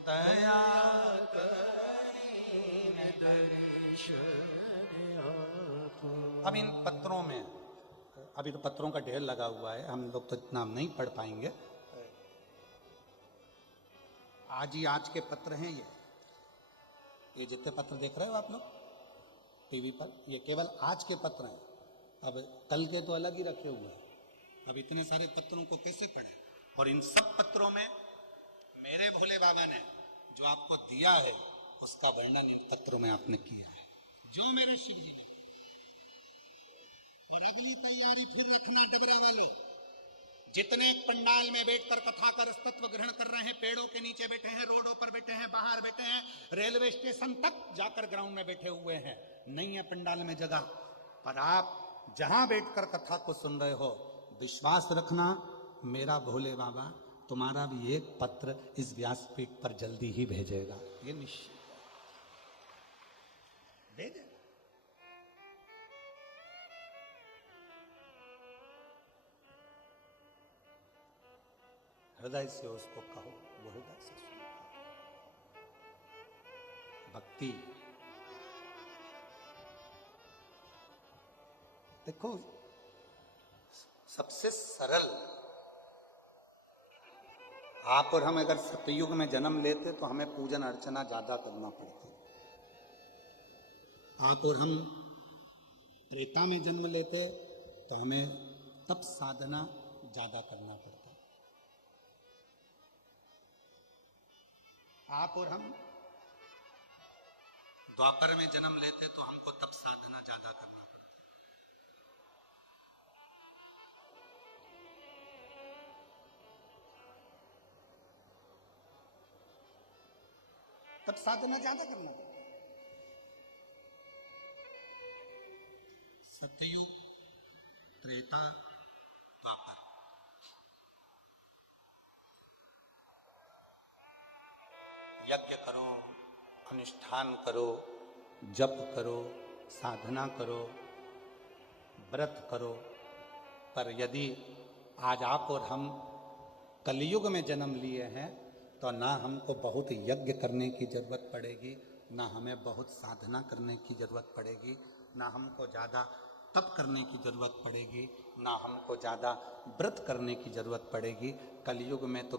दया दीन दर्शन आपो। अब इन पत्रों में, अभी तो पत्रों का ढेर लगा हुआ है, हम लोग तो इतना नहीं पढ़ पाएंगे। आज के पत्र हैं ये जितने पत्र देख रहे हो आप लोग टीवी पर, ये केवल आज के पत्र हैं। अब कल के तो अलग ही रखे हुए हैं। अब इतने सारे पत्रों को कैसे पढ़े? और इन सब पत्रों में मेरे भोले बाबा ने जो आपको दिया है उसका वर्णन इन पत्रों में आपने किया है, जो मेरे शिव जी ने। और अगली तैयारी फिर रखना डबरा वालों, जितने पंडाल में बैठकर कथा का रसतत्व ग्रहण कर रहे हैं, पेड़ों के नीचे बैठे हैं, रोडों पर बैठे हैं, बाहर बैठे हैं, रेलवे स्टेशन तक जाकर ग्राउंड में बैठे हुए हैं, नहीं है पंडाल में जगह, पर आप जहां बैठकर कथा को सुन रहे हो, विश्वास रखना मेरा भोले बाबा तुम्हारा भी एक पत्र इस व्यासपीठ पर जल्दी ही भेजेगा, ये निश्चित भेजेगा। हृदय से उसको कहो, वो हृदय से सुनो। भक्ति देखो सबसे सरल, आप और हम अगर सतयुग में जन्म लेते तो हमें पूजन अर्चना ज्यादा करना पड़ती। आप और हम त्रेता में जन्म लेते तो हमें तप साधना ज्यादा करना पड़ता। आप और हम द्वापर में जन्म लेते तो हमको तप साधना ज्यादा करना पड़ता। तप साधना ज्यादा करना पड़ता। सतयुग, त्रेता, द्वापर, यज्ञ करो, अनुष्ठान करो, जप करो, साधना करो, व्रत करो, पर यदि आज आप और हम कलयुग में जन्म लिए हैं तो ना हमको बहुत यज्ञ करने की जरूरत पड़ेगी, ना हमें बहुत साधना करने की जरूरत पड़ेगी, ना हमको ज़्यादा तप करने की जरूरत पड़ेगी, ना हमको ज़्यादा व्रत करने की जरूरत पड़ेगी। कलयुग में तो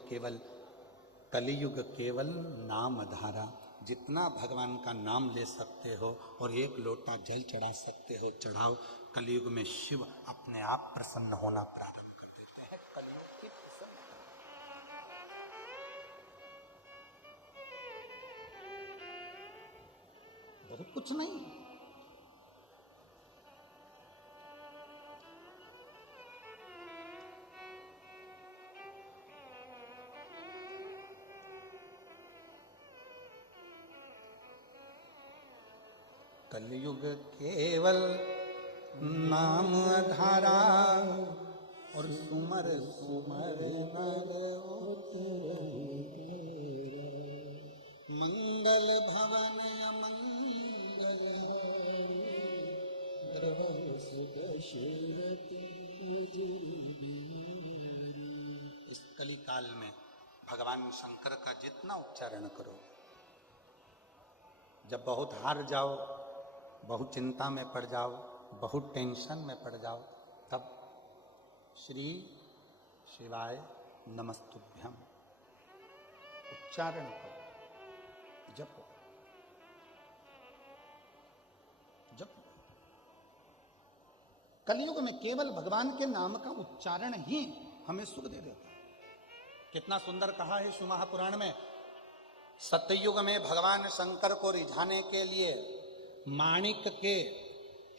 कलयुग केवल नाम धारा, जितना भगवान का नाम ले सकते हो और 1 लोटा जल चढ़ा सकते हो चढ़ाओ। कलयुग में शिव अपने आप प्रसन्न होना प्रारंभ कर देते हैं। कलयुग की प्रसन्न, बहुत कुछ नहीं। कलयुग केवल नाम धारा और सुमर सुमर नर मंगल भवन अमंगल इस कली काल में भगवान शंकर का जितना उच्चारण करो, जब बहुत हार जाओ, बहुत चिंता में पड़ जाओ, बहुत टेंशन में पड़ जाओ, तब श्री शिवाय नमस्तुभ्यम उच्चारण करो, जपो। कलयुग में केवल भगवान के नाम का उच्चारण ही हमें सुख दे देता है। कितना सुंदर कहा है शिव महापुराण में, सत्ययुग में भगवान शंकर को रिझाने के लिए माणिक के,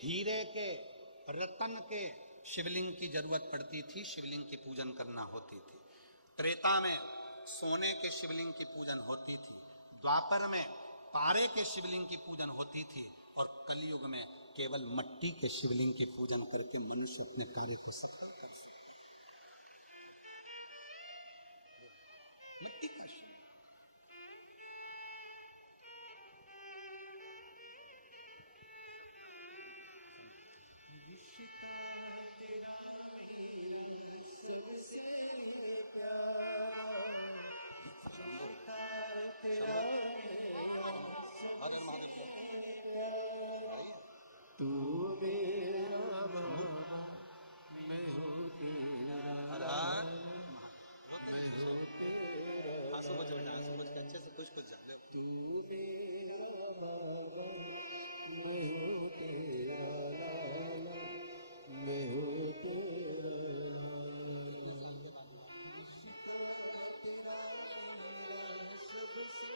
हीरे के, रतन के शिवलिंग की जरूरत पड़ती थी, शिवलिंग की पूजन करना होती थी। त्रेता में सोने के शिवलिंग की पूजन होती थी, द्वापर में पारे के शिवलिंग की पूजन होती थी, और कलयुग में केवल मट्टी के शिवलिंग की पूजन करके मनुष्य अपने कार्य को सफल कर सकता। मिट्टी का शिवलिंग। तू मेरा बाबा, मैं हूँ तेरा, मैं हूँ तेरा, आंसू पोंछ बेटा, आंसू पोंछ के अच्छे से कुछ जाने। तू मेरा बाबा, मैं हूँ तेरा लाला, मैं हूँ तेरा लाला। तेरा मेरा सबसे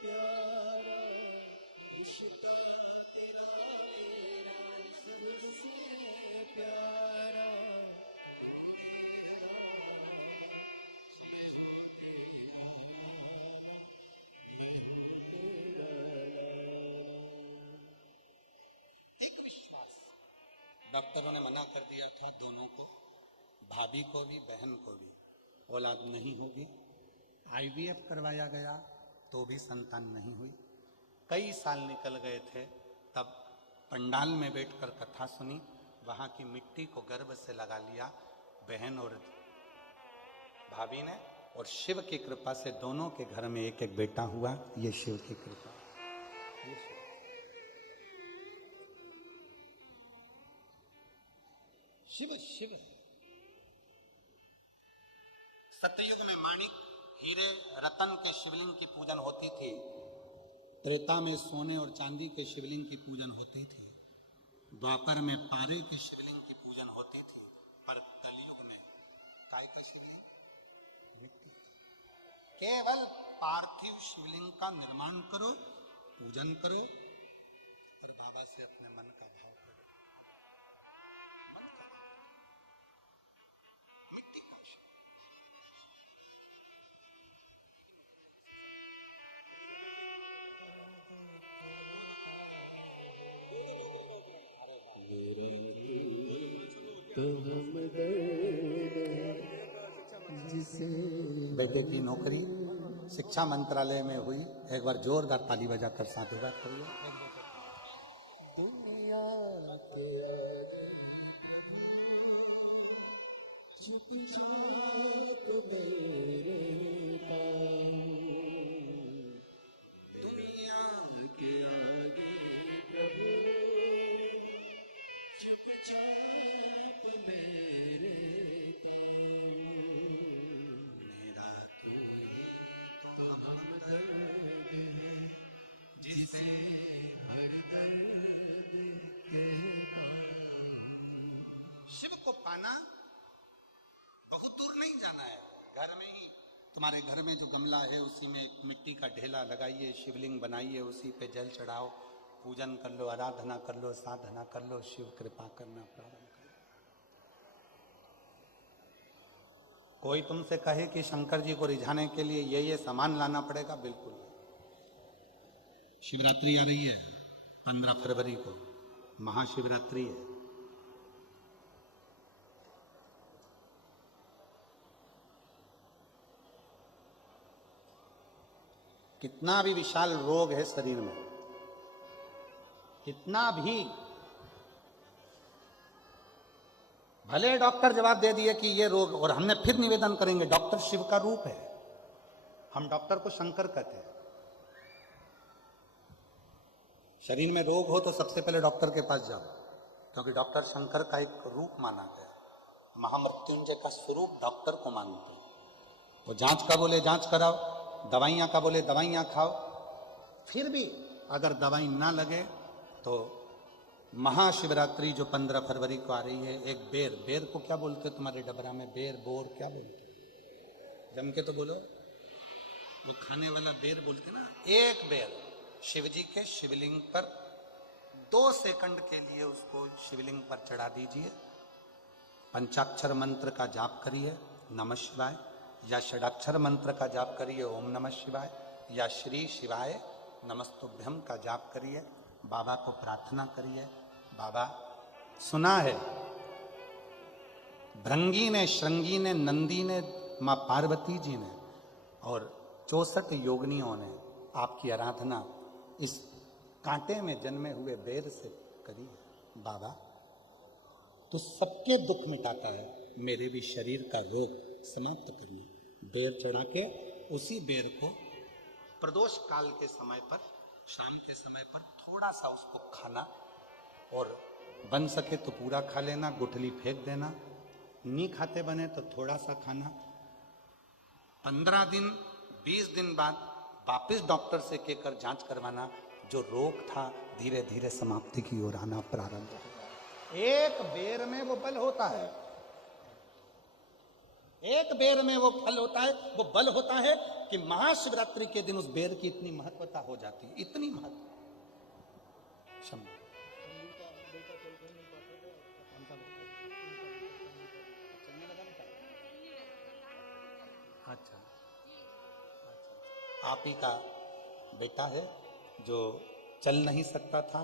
प्यारा, रिश्ता तेरा मेरा सबसे प्यारा, एक विश्वास। डॉक्टरों ने मना कर दिया था दोनों को, भाभी को भी बहन को भी, औलाद नहीं होगी। आईवीएफ करवाया गया तो भी संतान नहीं हुई। कई साल निकल गए थे, तब पंडाल में बैठकर कथा सुनी, वहां की मिट्टी को गर्भ से लगा लिया बहन और भाभी ने, और शिव की कृपा से दोनों के घर में एक एक बेटा हुआ। ये शिव की कृपा। शिव शिव। सत्ययुग में माणिक, हीरे, रतन के शिवलिंग की पूजन होती थी। त्रेता में सोने और चांदी के शिवलिंग की पूजन होती थी। द्वापर में पारे के शिवलिंग की पूजन होती थी। पर कलयुग में काय का शिवलिंग? केवल पार्थिव शिवलिंग का निर्माण करो, पूजन करो और बाबा से अपने मन का भाव करो। मत करो मिट्टी का तो हम जिसे बेटे की नौकरी शिक्षा मंत्रालय में हुई। एक बार जोरदार ताली बजाकर साधुवाद करिए। दुनिया के आगे चुपचाप मेरे दुनिया के आगे प्रभु चुपचाप मेरे मेरा तो हमदर्द है जिसे हर दर्द के शिव को पाना बहुत दूर नहीं जाना है, घर में ही। तुम्हारे घर में जो गमला है उसी में एक मिट्टी का ढेला लगाइए, शिवलिंग बनाइए, उसी पे जल चढ़ाओ, पूजन कर लो, आराधना कर लो, साधना कर लो, शिव कृपा करना प्रारंभ करो। कोई तुमसे कहे कि शंकर जी को रिझाने के लिए ये सामान लाना पड़ेगा, बिल्कुल। शिवरात्रि आ रही है 15 फरवरी को, महाशिवरात्रि है। कितना भी विशाल रोग है शरीर में, कितना भी, भले डॉक्टर जवाब दे दिए कि ये रोग, और हमने फिर निवेदन करेंगे डॉक्टर शिव का रूप है। हम डॉक्टर को शंकर कहते हैं। शरीर में रोग हो तो सबसे पहले डॉक्टर के पास जाओ, क्योंकि डॉक्टर शंकर का एक रूप माना गया। महामृत्युंजय का स्वरूप डॉक्टर को मानते हैं। वो जांच का बोले जांच कराओ, दवाइयां का बोले दवाइयां खाओ। फिर भी अगर दवाई ना लगे तो महाशिवरात्रि जो 15 फरवरी को आ रही है, एक बेर, बेर को क्या बोलते हैं तुम्हारे डबरा में? बेर, बोर क्या बोलते हैं? जम के तो बोलो। वो खाने वाला बेर बोलते ना। एक बेर शिव जी के शिवलिंग पर 2 सेकंड के लिए उसको शिवलिंग पर चढ़ा दीजिए। पंचाक्षर मंत्र का जाप करिए, नमः शिवाय, या षडाक्षर मंत्र का जाप करिए, ओम नमः शिवाय, या श्री शिवाय नमस्तुभ्यम का जाप करिए। बाबा को प्रार्थना करिए। बाबा, सुना है भृंगी ने, श्रृंगी ने, नंदी ने, मां पार्वती जी ने और 64 योगिनियों ने आपकी आराधना इस कांटे में जन्मे हुए बेर से करी है। बाबा तो सबके दुख मिटाता है, मेरे भी शरीर का रोग समाप्त करना। बेर चढ़ा के उसी बेर को प्रदोष काल के समय पर, शाम के समय पर थोड़ा सा उसको खाना, और बन सके तो पूरा खा लेना, गुठली फेंक देना। नहीं खाते बने तो थोड़ा सा खाना। 15 दिन 20 दिन बाद वापिस डॉक्टर से कहकर जांच करवाना। जो रोग था धीरे धीरे समाप्ति की ओर आना प्रारंभ होगा। एक बेर में वो बल होता है, एक बेर में वो फल होता है, वो बल होता है कि महाशिवरात्रि के दिन उस बेर की इतनी महत्वता हो जाती है, इतनी महत्व। अच्छा, आप ही का बेटा है जो चल नहीं सकता था,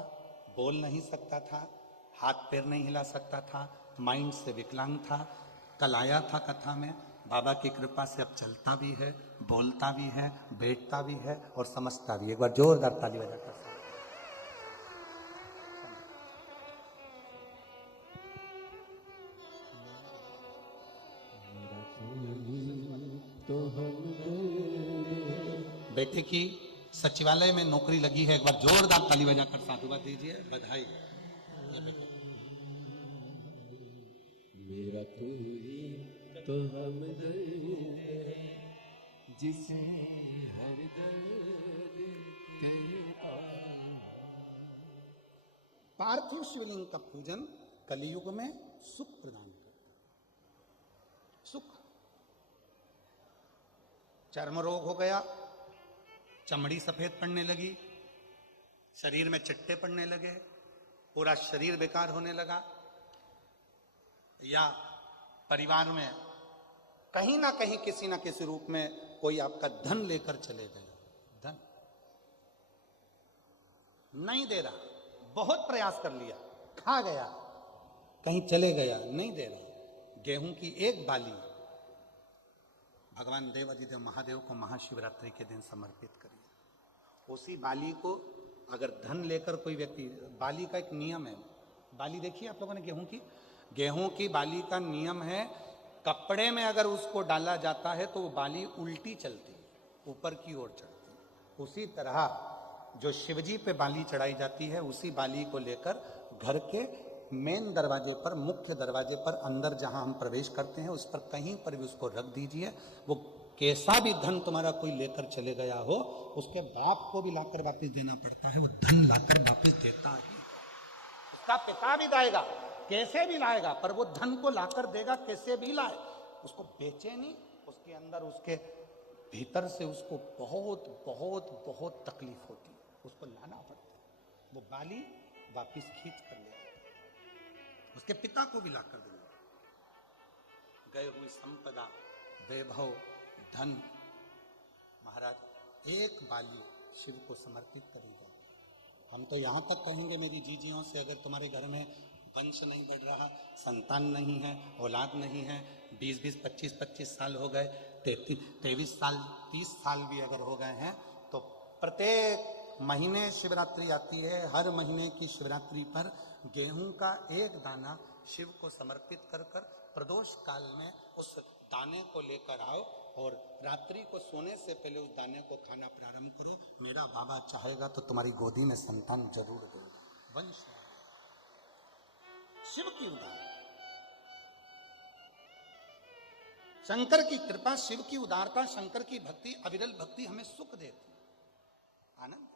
बोल नहीं सकता था, हाथ पैर नहीं हिला सकता था, माइंड से विकलांग था। कल आया था कथा में, बाबा की कृपा से अब चलता भी है, बोलता भी है, बैठता भी है और समझता भी है। एक बार जोरदार ताली बजाकर तो हम बेटे की सचिवालय में नौकरी लगी है। एक बार जोरदार ताली बजाकर साधुवाद दीजिए, बधाई। मेरा तू ही तो हम जिसे हर दर्द कहता। पार्थिव शिवलिंग का पूजन कलयुग में सुख प्रदान करता है। सुख, चर्म रोग हो गया, चमड़ी सफेद पड़ने लगी, शरीर में चट्टे पड़ने लगे, पूरा शरीर बेकार होने लगा, या परिवार में कहीं ना कहीं किसी ना किसी रूप में कोई आपका धन लेकर चले गया, धन नहीं दे रहा, बहुत प्रयास कर लिया, खा गया, कहीं चले गया, नहीं दे रहा। गेहूं की एक बाली भगवान देवाधिदेव महादेव को महाशिवरात्रि के दिन समर्पित करिए। उसी बाली को अगर धन लेकर कोई व्यक्ति, बाली का एक नियम है, बाली देखिए आप लोगों ने गेहूं की बाली का नियम है, कपड़े में अगर उसको डाला जाता है तो वो बाली उल्टी चलती, ऊपर की ओर चढ़ती। उसी तरह जो शिवजी पे बाली चढ़ाई जाती है, उसी बाली को लेकर घर के मेन दरवाजे पर, मुख्य दरवाजे पर, अंदर जहां हम प्रवेश करते हैं उस पर कहीं पर भी उसको रख दीजिए। वो कैसा भी धन तुम्हारा कोई लेकर चले गया हो, उसके बाप को भी लाकर वापस देना पड़ता है, वो धन लाकर वापस देता है। उसका पिता भी लाएगा, कैसे भी लाएगा, पर वो धन को लाकर देगा, कैसे भी लाए। उसको बेचे नहीं, उसके अंदर, उसके भीतर से उसको बहुत बहुत बहुत तकलीफ होती है, उसको लाना पड़ता है। वो बाली वापिस खींच कर ले, उसके पिता को भी लाकर देना। गए हुई संपदा, वैभव, धन, महाराज एक बाली शिव को समर्पित करेगा। हम तो यहां तक कहेंगे मेरी जीजियों से, अगर तुम्हारे घर में वंश नहीं बढ़ रहा, संतान नहीं है, औलाद नहीं है, 20-20, 25-25 साल हो गए, 23 साल, 30 साल भी अगर हो गए हैं, तो प्रत्येक महीने शिवरात्रि आती है, हर महीने की शिवरात्रि पर गेहूं का एक दाना शिव को समर्पित कर कर प्रदोष काल में उस दाने को लेकर आओ और रात्रि को सोने से पहले उस दाने को खाना प्रारंभ करो। मेरा बाबा चाहेगा तो तुम्हारी गोदी में संतान जरूर देगा। वंश शिव की उदारता, शंकर की कृपा, शिव की उदारता, शंकर की भक्ति, अविरल भक्ति हमें सुख देती, आनंद।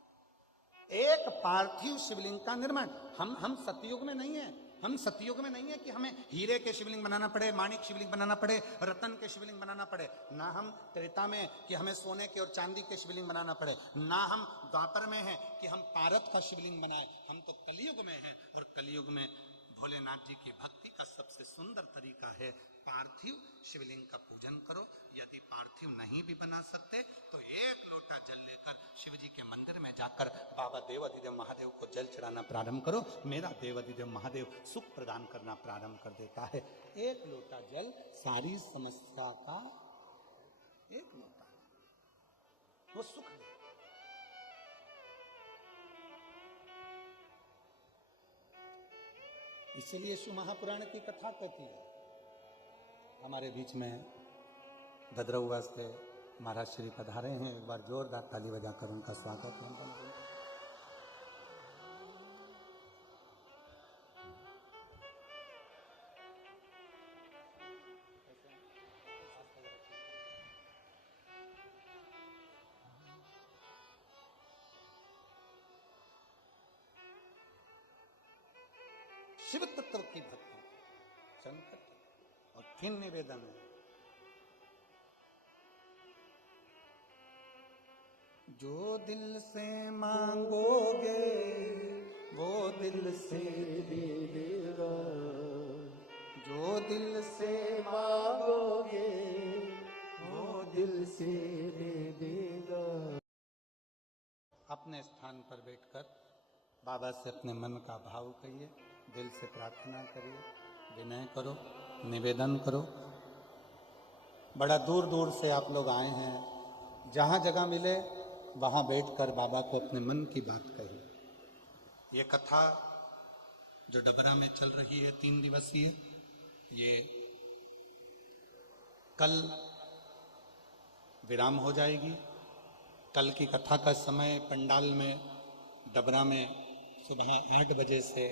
एक पार्थिव शिवलिंग का निर्माण। हम सतयुग में नहीं है, हम सतयुग में नहीं है कि हमें हीरे के शिवलिंग बनाना पड़े, माणिक शिवलिंग बनाना पड़े, रतन के शिवलिंग बनाना पड़े। ना हम त्रेता में कि हमें सोने के और चांदी के शिवलिंग बनाना पड़े, ना हम द्वापर में है कि हम पारत का शिवलिंग बनाए। हम तो कलयुग में हैं, और कलयुग में भोलेनाथ जी की भक्ति का सबसे सुंदर तरीका है पार्थिव शिवलिंग का पूजन करो। यदि पार्थिव नहीं भी बना सकते तो एक लोटा जल लेकर शिव जी के मंदिर में जाकर बाबा देवाधिदेव महादेव को जल चढ़ाना प्रारंभ करो। मेरा देवाधिदेव महादेव सुख प्रदान करना प्रारंभ कर देता है। एक लोटा जल सारी समस्या का एक लोटा, वो सुख दे। इसीलिए शिव महापुराण की कथा कहती है। हमारे बीच में भद्रौआ से महाराज श्री पधारे हैं, एक बार जोरदार ताली बजाकर उनका स्वागत है। शिव तत्व की भक्ति शंकर, और फिर निवेदन है, जो दिल से मांगोगे वो दिल से दे देगा, जो दिल से मांगोगे वो दिल से दे देगा। अपने स्थान पर बैठकर बाबा से अपने मन का भाव कहिए, दिल से प्रार्थना करिए, विनय करो, निवेदन करो। बड़ा दूर दूर से आप लोग आए हैं, जहाँ जगह मिले वहाँ बैठकर बाबा को अपने मन की बात कहिए। ये कथा जो डबरा में चल रही है 3 दिवसीय, ये कल विराम हो जाएगी। कल की कथा का समय पंडाल में डबरा में सुबह 8 बजे से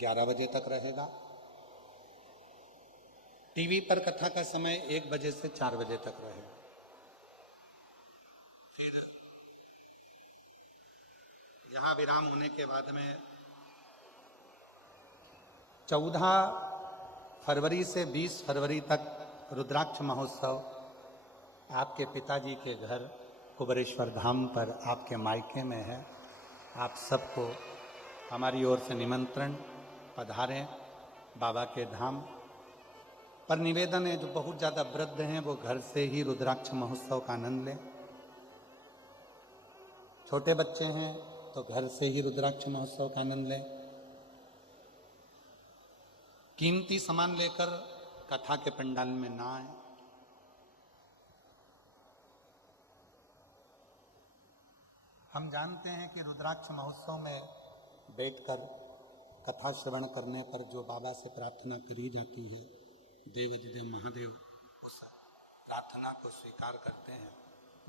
11 बजे तक रहेगा। टीवी पर कथा का समय 1 बजे से 4 बजे तक रहेगा। फिर यहाँ विराम होने के बाद में 14 फरवरी से 20 फरवरी तक रुद्राक्ष महोत्सव आपके पिताजी के घर कुबरेश्वर धाम पर आपके मायके में है। आप सबको हमारी ओर से निमंत्रण, पधारें बाबा के धाम पर। निवेदन है, जो बहुत ज़्यादा वृद्ध हैं वो घर से ही रुद्राक्ष महोत्सव का आनंद लें। छोटे बच्चे हैं तो घर से ही रुद्राक्ष महोत्सव का आनंद लें। कीमती सामान लेकर कथा के पंडाल में ना आए। हम जानते हैं कि रुद्राक्ष महोत्सव में बैठकर कथा श्रवण करने पर जो बाबा से प्रार्थना करी जाती है, देवाधिदेव महादेव उस प्रार्थना को स्वीकार करते हैं,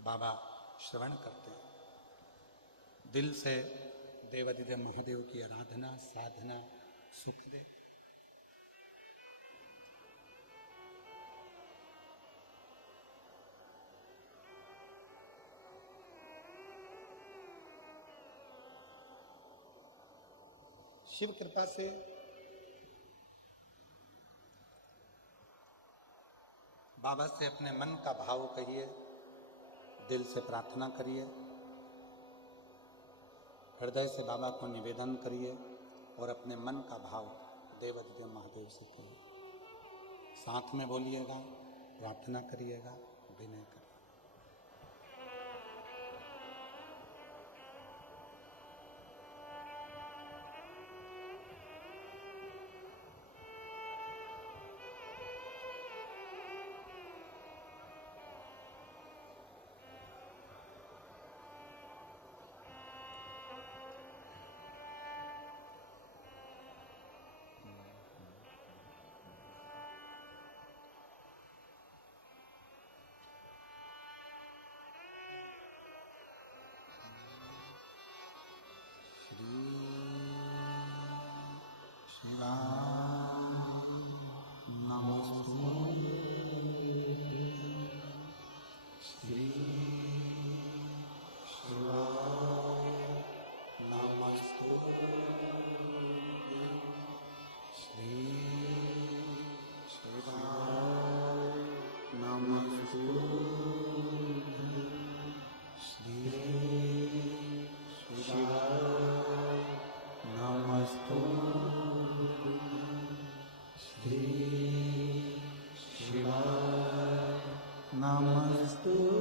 बाबा श्रवण करते हैं। दिल से देवाधिदेव महादेव की आराधना, साधना सुख दे। शिव कृपा से बाबा से अपने मन का भाव कहिए, दिल से प्रार्थना करिए, हृदय से बाबा को निवेदन करिए और अपने मन का भाव देवाधिदेव महादेव से कहिए। साथ में बोलिएगा, प्रार्थना करिएगा, विनय करिए। नमस्तुभ्यं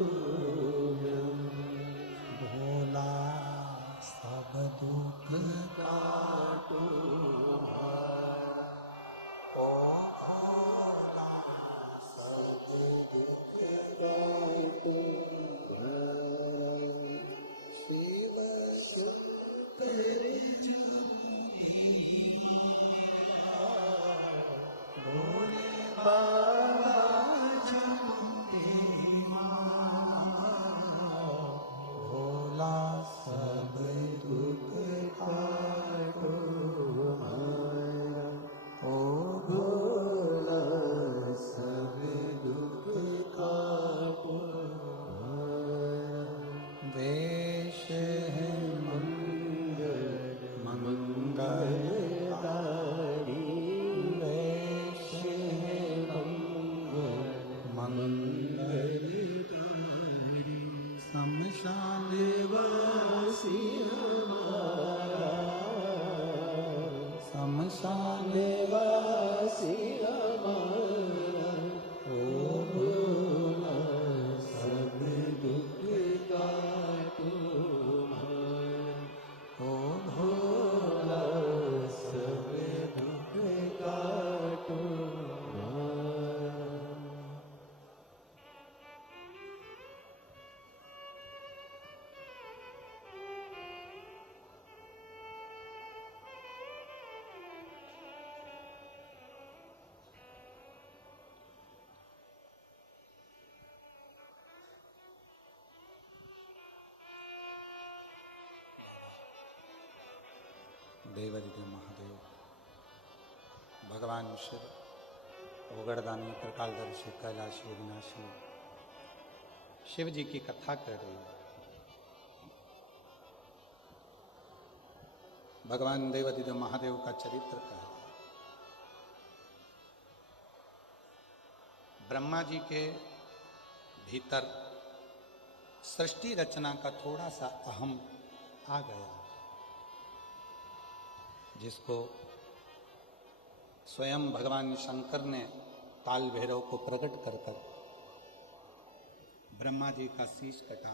भोला सब दुख काटो ओ भोला सब दुख काटो शिव शंकर भोले बाबा भोला सब दुख काटो हमारा ओ भोला सब दुख काटो हमारा वेश है मंगल मंगलदारी वेश है मंगल मंगलदारी शमशान वासी हमारा शमशान वासी हमारा ओ भोला सब दुख काटो हमारा ओ भोला सब दुख काटो हमारा देवादिदेव महादेव भगवान शिव उगड़दानी त्रिकालदर्शी कैलाशी अविनाशी शिव जी की कथा कर रही है। भगवान देवादिदेव महादेव का चरित्र कह रहा है। ब्रह्मा जी के भीतर सृष्टि रचना का थोड़ा सा अहम आ गया, जिसको स्वयं भगवान शंकर ने ताल भैरव को प्रकट कर कर ब्रह्मा जी का शीश कटा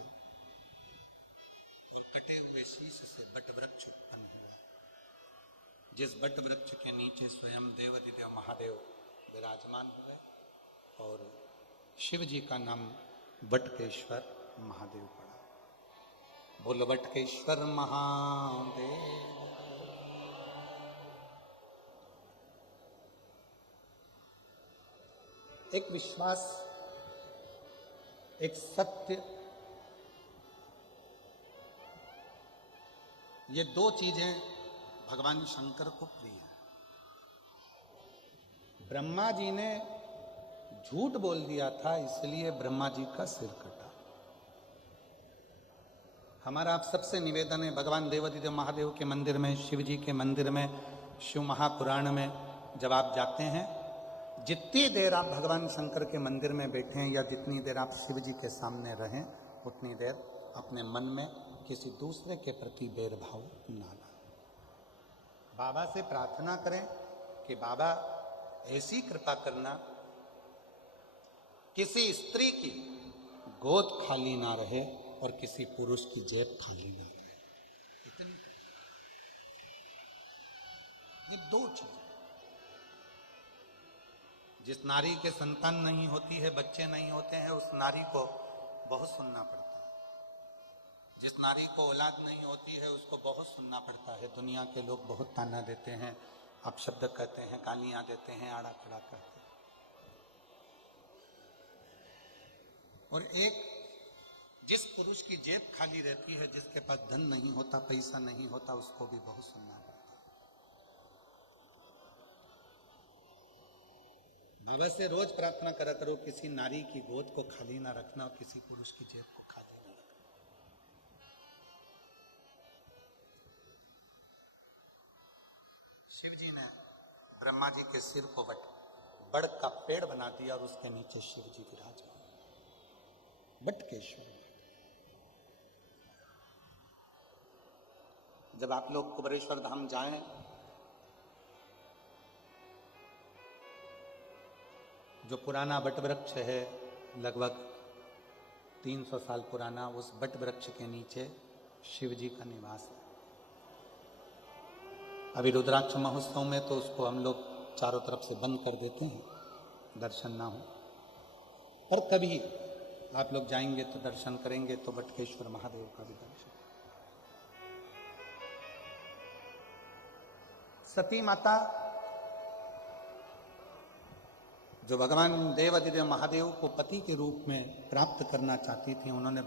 और कटे हुए शीश से बट वृक्ष उत्पन्न हुआ, जिस बट वृक्ष के नीचे स्वयं देवादिदेव महादेव विराजमान हुए और शिव जी का नाम बटकेश्वर महादेव पड़ा। बोलो बटकेश्वर महादेव। एक विश्वास, एक सत्य, ये दो चीजें भगवान शंकर को प्रिय हैं। ब्रह्मा जी ने झूठ बोल दिया था, इसलिए ब्रह्मा जी का सिर कटा। हमारा आप सबसे निवेदन है, भगवान देवादिदेव महादेव के मंदिर में, शिव जी के मंदिर में, शिव महापुराण में जब आप जाते हैं, जितनी देर आप भगवान शंकर के मंदिर में बैठे हैं या जितनी देर आप शिव जी के सामने रहें, उतनी देर अपने मन में किसी दूसरे के प्रति भेदभाव ना लाएं। बाबा से प्रार्थना करें कि बाबा ऐसी कृपा करना किसी स्त्री की गोद खाली ना रहे और किसी पुरुष की जेब खाली ना रहे। इतनी ये दो चीजें। जिस नारी के संतान नहीं होती है, बच्चे नहीं होते हैं, उस नारी को बहुत सुनना पड़ता है। जिस नारी को औलाद नहीं होती है, उसको बहुत सुनना पड़ता है। दुनिया के लोग बहुत ताना देते हैं, अपशब्द कहते हैं, गालियां देते हैं, आड़ा खड़ा कहते हैं। और एक जिस पुरुष की जेब खाली रहती है, जिसके पास धन नहीं होता, पैसा नहीं होता, उसको भी बहुत सुनना पड़ता है। बाबा से रोज प्रार्थना करा करो, किसी नारी की गोद को खाली ना रखना और किसी पुरुष की जेब को खाली ना रखना। शिव जी ने ब्रह्मा जी के सिर को बड़ का पेड़ बना दिया और उसके नीचे शिव जी विराजमान, बटकेश्वर। जब आप लोग कुबरेश्वर धाम जाएं, जो पुराना बट वृक्ष है, लगभग 300 साल पुराना उस बट वृक्ष के नीचे शिव जी का निवास है। अभी रुद्राक्ष महोत्सव में तो उसको हम लोग चारों तरफ से बंद कर देते हैं, दर्शन ना हो। और कभी आप लोग जाएंगे तो दर्शन करेंगे तो बटकेश्वर महादेव का भी दर्शन। सती माता जो भगवान देवादिदेव महादेव को पति के रूप में प्राप्त करना चाहती थी, उन्होंने,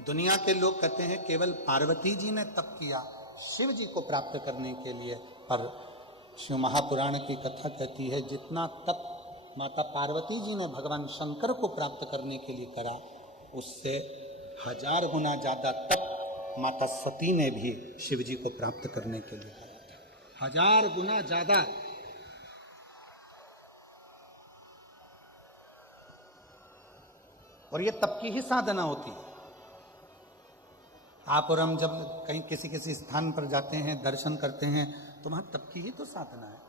दुनिया के लोग कहते हैं केवल पार्वती जी ने तप किया शिव जी को प्राप्त करने के लिए, पर शिव महापुराण की कथा कहती है जितना तप माता पार्वती जी ने भगवान शंकर को प्राप्त करने के लिए करा, उससे 1000 गुना ज्यादा तप माता सती ने भी शिव जी को प्राप्त करने के लिए करा, 1000 गुना ज्यादा। और ये तप की ही साधना होती है। आप और हम जब कहीं किसी किसी स्थान पर जाते हैं, दर्शन करते हैं, तो वहां तप की ही तो साधना है।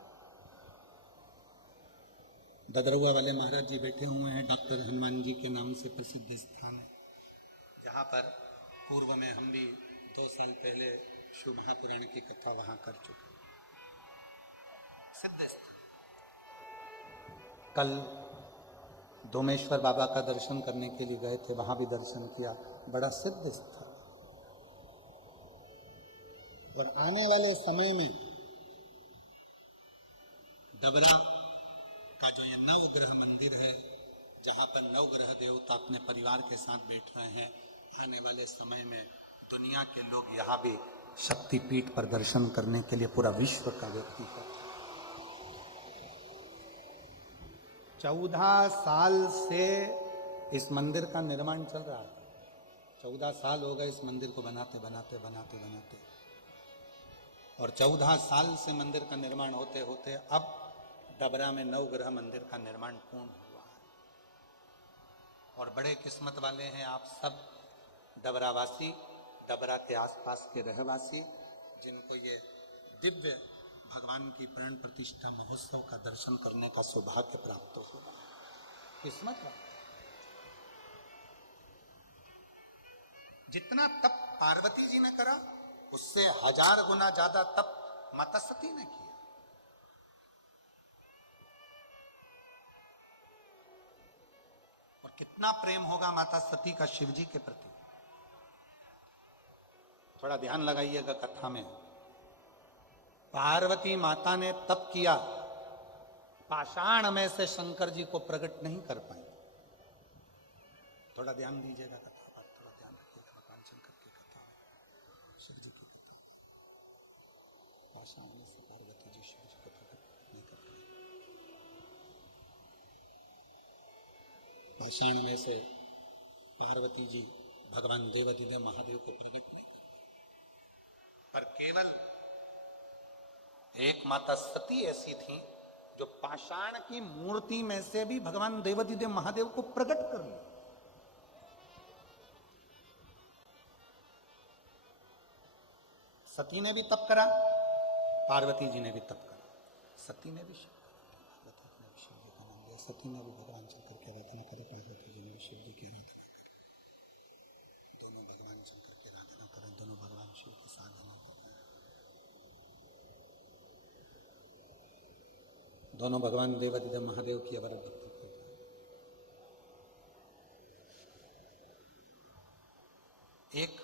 ददरुआ वाले महाराज जी बैठे हुए हैं, डॉक्टर हनुमान जी के नाम से प्रसिद्ध स्थान है, जहां पर पूर्व में हम भी 2 साल पहले शिव महापुराण की कथा वहां कर चुके। सिद्ध स्थान। कल डोमेश्वर बाबा का दर्शन करने के लिए गए थे, वहां भी दर्शन किया, बड़ा सिद्ध स्थल। और आने वाले समय में डबरा का जो ये नवग्रह मंदिर है, जहां पर नवग्रह देवता अपने परिवार के साथ बैठ रहे हैं, आने वाले समय में दुनिया के लोग यहाँ भी शक्तिपीठ पर दर्शन करने के लिए पूरा विश्व का व्यक्ति है। 14 साल से इस मंदिर का निर्माण चल रहा था। 14 साल हो गए इस मंदिर को बनाते बनाते बनाते बनाते, और 14 साल से मंदिर का निर्माण होते होते अब डबरा में नवग्रह मंदिर का निर्माण पूर्ण हुआ है। और बड़े किस्मत वाले हैं आप सब डबरावासी, डबरा के आसपास के रहवासी, जिनको ये दिव्य भगवान की प्राण प्रतिष्ठा महोत्सव का दर्शन करने का सौभाग्य प्राप्त हुआ। किस्मत वाला। जितना तप पार्वती जी ने करा, उससे 1000 गुना ज्यादा तप माता सती ने किया। और कितना प्रेम होगा माता सती का शिव जी के प्रति। थोड़ा ध्यान लगाइएगा कथा में। पार्वती माता ने तप किया, पाषाण में से शंकर जी को प्रकट नहीं कर पाए। थोड़ा ध्यान दीजिएगा कथा पर, थोड़ा ध्यान रखिएगा। भगवान शंकर की कथा है, शिव जी की कथा। पाषाण में से पार्वती जी शिव जी को प्रकट नहीं कर पाए। पाषाण में से पार्वती जी भगवान देवादिदेव महादेव को प्रकट नहीं, पर केवल एक माता सती ऐसी थी जो पाषाण की मूर्ति में से भी भगवान देवादिदेव महादेव को प्रकट कर लिया। सती ने भी तप करा, पार्वती जी ने भी तप करा। सती ने भी शिव का पार्वती ने भी शिव जी का नाम लिया। सती ने भी भगवान शंकर की आराधना करे, पार्वती जी ने भी शिव जी की आराधना करे। दोनों भगवान शंकर की आराधना करें, दोनों भगवान शिव की साधना करें, दोनों भगवान देवादिदेव महादेव की अवर भक्ति करें। एक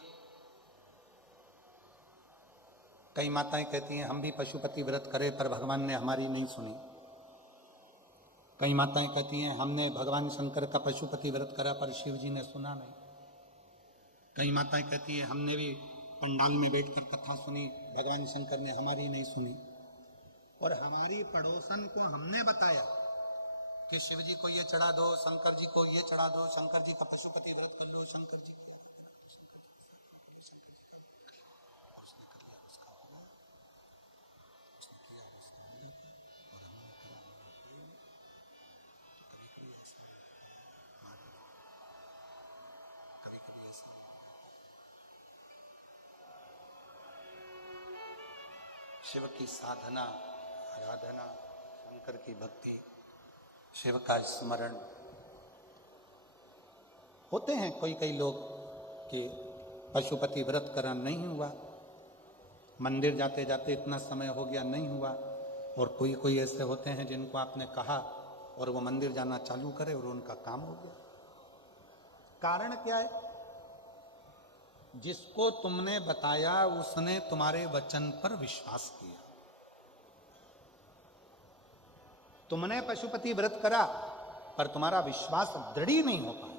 कई माताएं कहती हैं हम भी पशुपति व्रत करें पर भगवान ने हमारी नहीं सुनी। कई माताएं कहती हैं हमने भगवान शंकर का पशुपति व्रत करा पर शिव जी ने सुना नहीं। कई माताएं कहती हैं हमने भी पंडाल में बैठकर कथा सुनी, भगवान शंकर ने हमारी नहीं सुनी। और हमारी पड़ोसन को हमने बताया कि शिव जी को ये चढ़ा दो, शंकर जी को ये चढ़ा दो, शंकर जी का पशुपति व्रत कर लो, शंकर जी को। शिव की साधना, आराधना, शंकर की भक्ति, शिव का स्मरण, होते हैं कोई कई लोग कि पशुपति व्रत करा नहीं हुआ, मंदिर जाते जाते इतना समय हो गया नहीं हुआ, और कोई कोई ऐसे होते हैं जिनको आपने कहा और वो मंदिर जाना चालू करे और उनका काम हो गया। कारण क्या है? जिसको तुमने बताया उसने तुम्हारे वचन पर विश्वास किया। तुमने पशुपति व्रत करा पर तुम्हारा विश्वास दृढ़ ही नहीं हो पाया।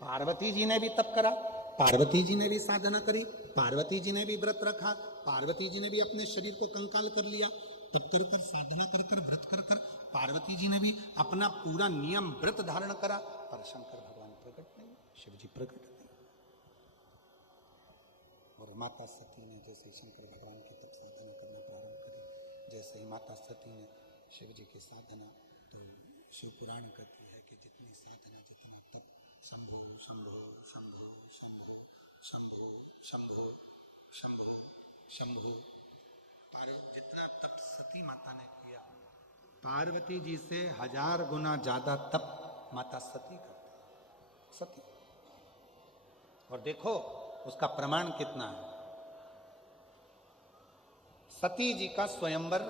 पार्वती जी ने भी तप करा, पार्वती जी ने भी साधना करी, पार्वती जी ने भी व्रत रखा, पार्वती जी ने भी अपने शरीर को कंकाल कर लिया, तप कर कर साधना कर कर व्रत कर कर पार्वती जी ने भी अपना पूरा नियम व्रत धारण करा, पर शंकर भगवान प्रकट नहीं, शिव जी प्रकट नहीं। और माता सती ने जैसे शंकर भगवान की तप साधना करना प्रारंभ करी, जैसे ही माता सती ने शिव जी की साधना, तो शिव पुराण कहती है कि जितनी साधना जितना तप, शंभो शंभो शंभो शंभो शंभो शंभो शंभो शंभो, जितना तप सती माता ने किया, पार्वती जी से 1000 गुना ज्यादा तप माता सती करती, सती। और देखो उसका प्रमाण कितना है। सती जी का स्वयंवर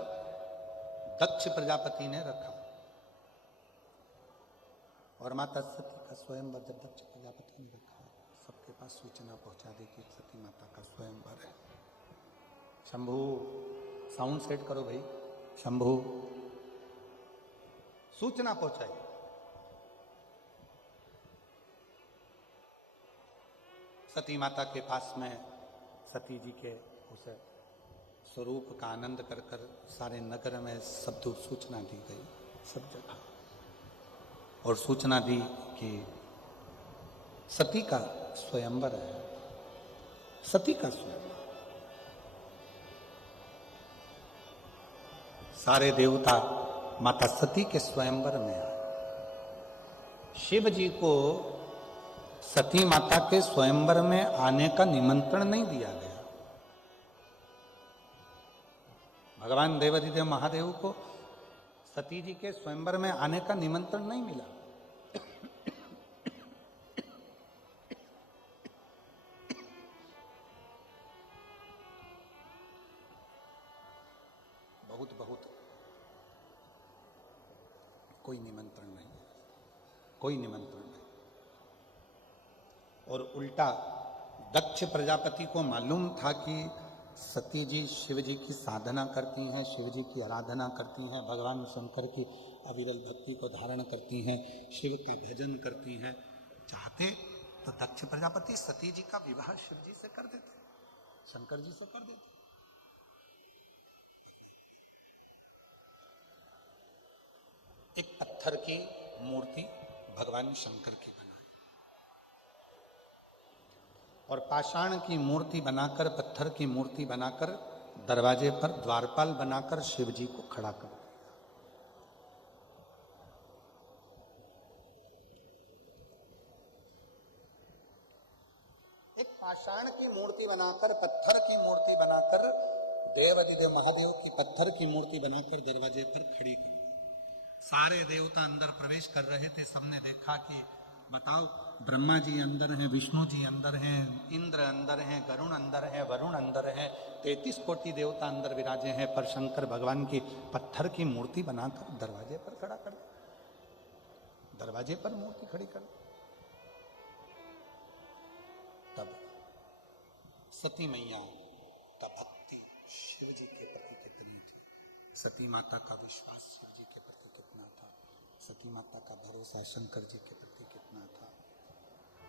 दक्ष प्रजापति ने रखा, और माता सती का स्वयंवर जब दक्ष प्रजापति ने रखा, सबके पास सूचना पहुंचा दी कि सती माता का स्वयंवर है। शंभू, साउंड सेट करो भाई, शंभू, सूचना पहुंचाई। सती माता के पास में सती जी के उस स्वरूप का आनंद कर कर सारे नगर में सब दूर सूचना दी गई, सब जगह, और सूचना दी कि सती का स्वयंवर है, सती का स्वयंवर। सारे देवता माता सती के स्वयंवर में आए। शिव जी को सती माता के स्वयंवर में आने का निमंत्रण नहीं दिया गया। भगवान देवाधिदेव महादेव को सती जी के स्वयंवर में आने का निमंत्रण नहीं मिला। बहुत कोई निमंत्रण नहीं, कोई निमंत्रण नहीं। और उल्टा दक्ष प्रजापति को मालूम था कि सती जी शिव जी की साधना करती हैं, शिव जी की आराधना करती हैं, भगवान शंकर की अविरल भक्ति को धारण करती हैं, शिव का भजन करती हैं। चाहते तो दक्ष प्रजापति सती जी का विवाह शिव जी से कर देते, शंकर जी से कर देते। एक पत्थर की मूर्ति भगवान शंकर की बनाई, और पाषाण की मूर्ति बनाकर, पत्थर की मूर्ति बनाकर दरवाजे पर द्वारपाल बनाकर शिव जी को खड़ा कर दिया। एक पाषाण की मूर्ति बनाकर, पत्थर की मूर्ति बनाकर, देवाधिदेव महादेव की पत्थर की मूर्ति बनाकर दरवाजे पर खड़ी कर। सारे देवता अंदर प्रवेश कर रहे थे। सबने देखा कि बताओ, ब्रह्मा जी अंदर हैं, विष्णु जी अंदर हैं, इंद्र अंदर हैं, गरुण अंदर हैं, वरुण अंदर हैं, 33 कोटि देवता अंदर विराजे हैं, पर शंकर भगवान की पत्थर की मूर्ति बनाकर दरवाजे पर खड़ा कर, दरवाजे पर मूर्ति खड़ी कर। तब सती मैया का भक्ति शिव जी के प्रति कितनी थी, सती माता का विश्वास शिव जी के प्रति कितना था, सती माता का भरोसा शंकर जी के प्रति कितना था।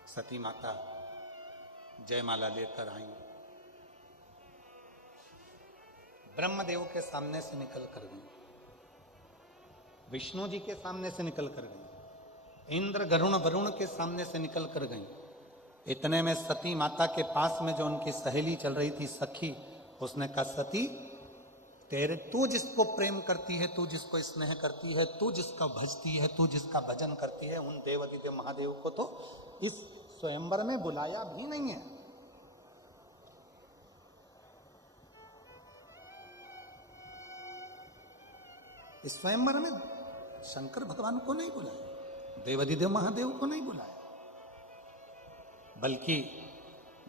सती माता जयमाला लेकर आई, ब्रह्मदेव के सामने से निकल कर गई, विष्णु जी के सामने से निकल कर गई, इंद्र गरुण वरुण के सामने से निकल कर गई। इतने में सती माता के पास में जो उनकी सहेली चल रही थी, सखी, उसने कहा, सती, तू जिसको प्रेम करती है, तू जिसको स्नेह करती है, तू जिसका भजती है, तू जिसका भजन करती है, उन देवाधिदेव महादेव को तो इस स्वयंवर में बुलाया भी नहीं है। इस स्वयंवर में शंकर भगवान को नहीं बुलाया। देवाधिदेव महादेव को नहीं बुलाया, बल्कि